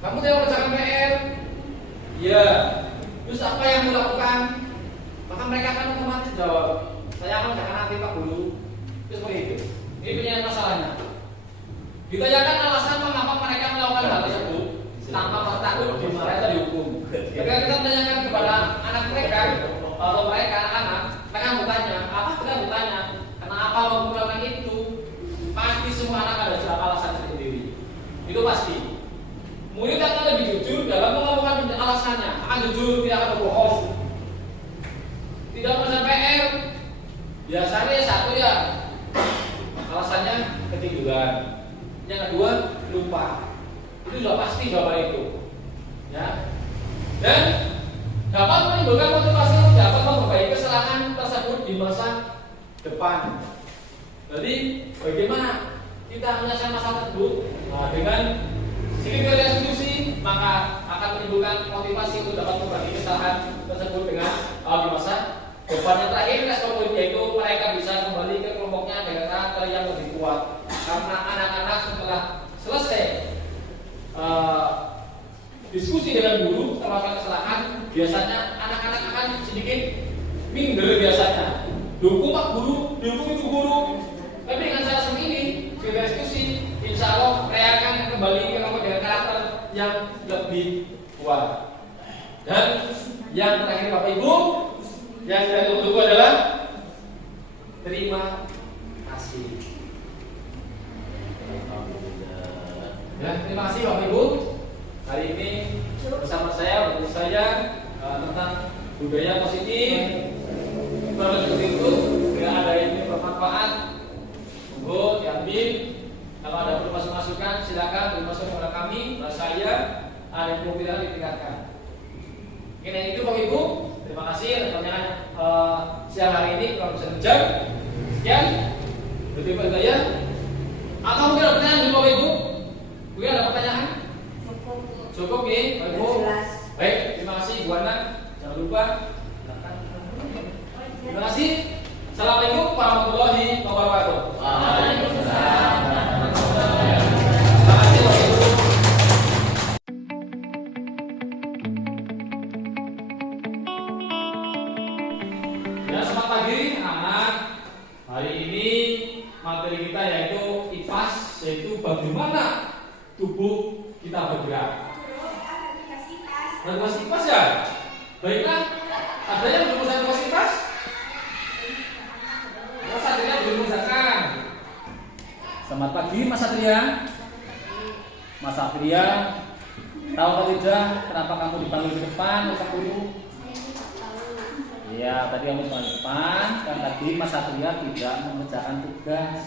Kamu tidak mengerjakan PR, ya. Terus apa yang dilakukan? Maka mereka akan otomatis jawab, saya akan jangan nanti Pak Guru. Terus seperti itu. Ini penyelesaian masalahnya. Ditanyakan alasan mengapa mereka melakukan hal tersebut tanpa takut dimarahi atau dihukum. Ketika kita menanyakan kepada anak mereka atau mereka anak-anak, mereka bertanya, apa kita bertanya? Kenapa mau melakukan itu? Pasti semua anak ada alasan sendiri. Itu pasti. Murid akan lebih jujur dalam melakukan alasannya, akan jujur, tidak akan berbohong, tidak mengerjakan PR. Biasanya satu ya alasannya ketiduran, yang kedua lupa. Itu sudah pasti jawaban itu, ya. Dan dapat menimbulkan motivasi untuk dapat memperbaiki kesalahan tersebut di masa depan. Jadi bagaimana kita menyelesaikan masalah tersebut? Nah, dengan segitiga restitusi, maka akan menimbulkan motivasi untuk dapat memperbaiki kesalahan tersebut dengan di masa depan. Yang terakhir, respon murid, yaitu mereka bisa kembali ke kelompoknya dengan karakter yang lebih kuat. Karena anak-anak setelah selesai diskusi dengan guru setelah melakukan kesalahan, biasanya anak-anak akan sedikit minder biasanya. Dukung Pak Guru, dukung Ibu Guru. Tapi dengan cara seperti ini, segitiga restitusi, insya Allah mereka akan kembali ke kelompok dengan karakter yang lebih kuat. Dan yang terakhir Bapak Ibu, yang saya tunggu adalah terima kasih. Ya, terima kasih Bapak Ibu. Hari ini bersama saya tentang budaya positif. Kalau seperti itu, bila ada ini bermanfaat, monggo diambil. Kalau ada perlu masukan, silakan beri masukan kepada kami. Saya ada yang perlu tidak ditingkatkan. Oke, dan itu Bapak Ibu. Terima kasih atas pertanyaan siang hari ini kurang bisa jam. Sekian. Berarti Pak Hidayah. Atau mungkin ada pertanyaan dari Bapak Ibu? Mungkin ada pertanyaan? Cukup ya, Bapak Ibu. Baik, terima kasih Bu Ana. Jangan lupa. Terima kasih. Assalamualaikum warahmatullahi wabarakatuh. Waalaikumsalam. Terima kasih Bapak Ibu. Ya, selamat pagi anak. Hari ini materi kita yaitu IPAS, yaitu bagaimana tubuh kita bergerak. Ada IPAS ya? Baiklah. Ada yang belum saya IPAS? Mas Satria belum mengerjakan. Selamat pagi Mas Satria. Mas Satria, tahu atau tidak kenapa kamu dipanggil ke depan Ustaz Guru? Iya, tadi kamu dipanggil ke depan kan tadi Mas Satria tidak mengerjakan tugas.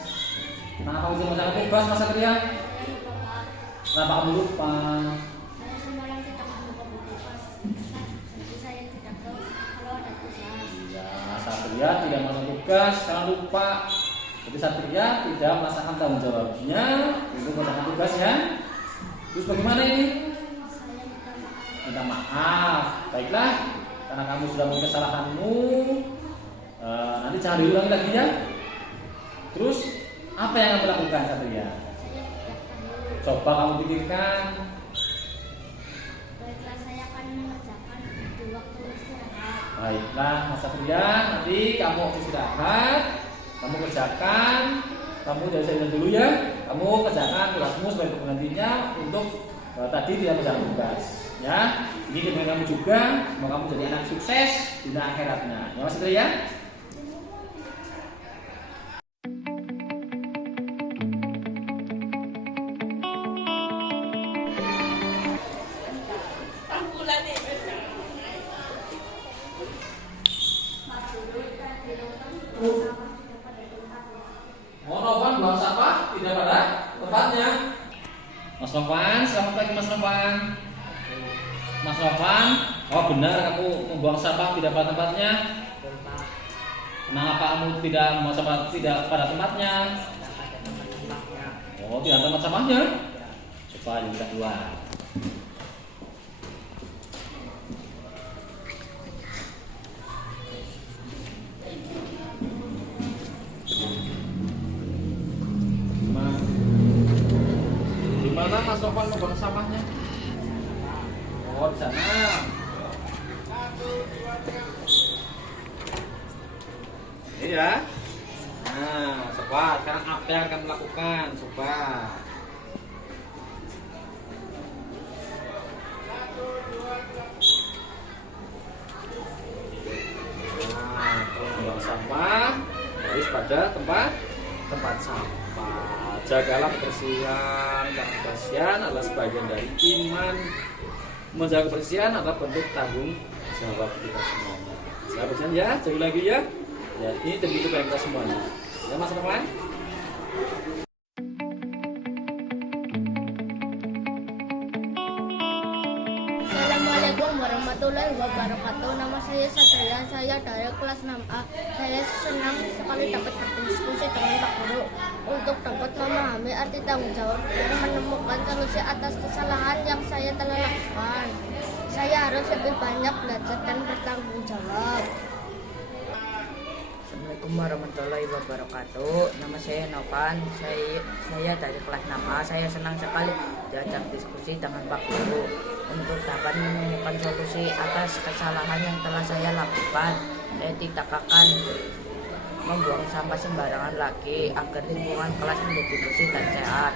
Kenapa kamu tidak mengerjakan tugas Mas Satria? Kenapa kamu lupa? Satria tidak melakukan tugas karena lupa. Jadi Satria tidak melaksanakan tanggung jawabnya untuk melaksanakan tugasnya. Terus bagaimana ini? Minta maaf. Baiklah, karena kamu sudah mengakui kesalahanmu, nanti jangan diulangi lagi ya. Terus apa yang kamu lakukan Satria? Coba kamu pikirkan. Baiklah, saya akan mengerjakan di waktu istirahat. Baiklah, Mas Satria, nanti kamu waktu istirahat, kamu kerjakan, kamu dari saya dulu ya, kamu kerjakan tugasmu sebagai penggantinya untuk tadi tidak mengerjakan tugas. Ya, ini demi kamu juga. Semoga kamu jadi anak sukses dunia akhiratnya. Ya Mas Satria ya. Mohon Novan buang sampah tidak pada tempatnya. Mas Novan, selamat pagi Mas Novan. Mas Novan, oh benar kamu membuang sampah tidak pada tempatnya. Kenapa kamu tidak membuang sampah tidak pada tempatnya? Oh, tidak ada tempat sampahnya. Coba kita keluar. Mana Mas Novan membuang sampahnya? Oh, di sana. Iya. Nah, sobat, sekarang apa yang akan melakukan, sobat? Nah, kalau membuang sampah harus pada tempat sampah. Jagalah kebersihan, karena kebersihan adalah sebagian dari iman. Menjaga kebersihan adalah bentuk tanggung jawab kita semuanya. Saya bersihan ya, sekali lagi ya. Ya, ini demi kebaikan kita semuanya. Ya Mas Novan. Assalamualaikum warahmatullahi wabarakatuh. Nama saya Satria, saya dari kelas 6A. Saya senang sekali dapat berdiskusi dengan Pak Guru untuk dapat memahami arti tanggung jawab dan menemukan solusi atas kesalahan yang saya telah lakukan. Saya harus lebih banyak belajar dan bertanggung jawab. Assalamualaikum warahmatullahi wabarakatuh. Nama saya Novan. Saya dari kelas 6A. Saya senang sekali diajak diskusi dengan Pak Guru untuk dapat menemukan solusi atas kesalahan yang telah saya lakukan. Saya tidak akan membuang sampah sembarangan lagi agar lingkungan kelas menjadi bersih dan sehat.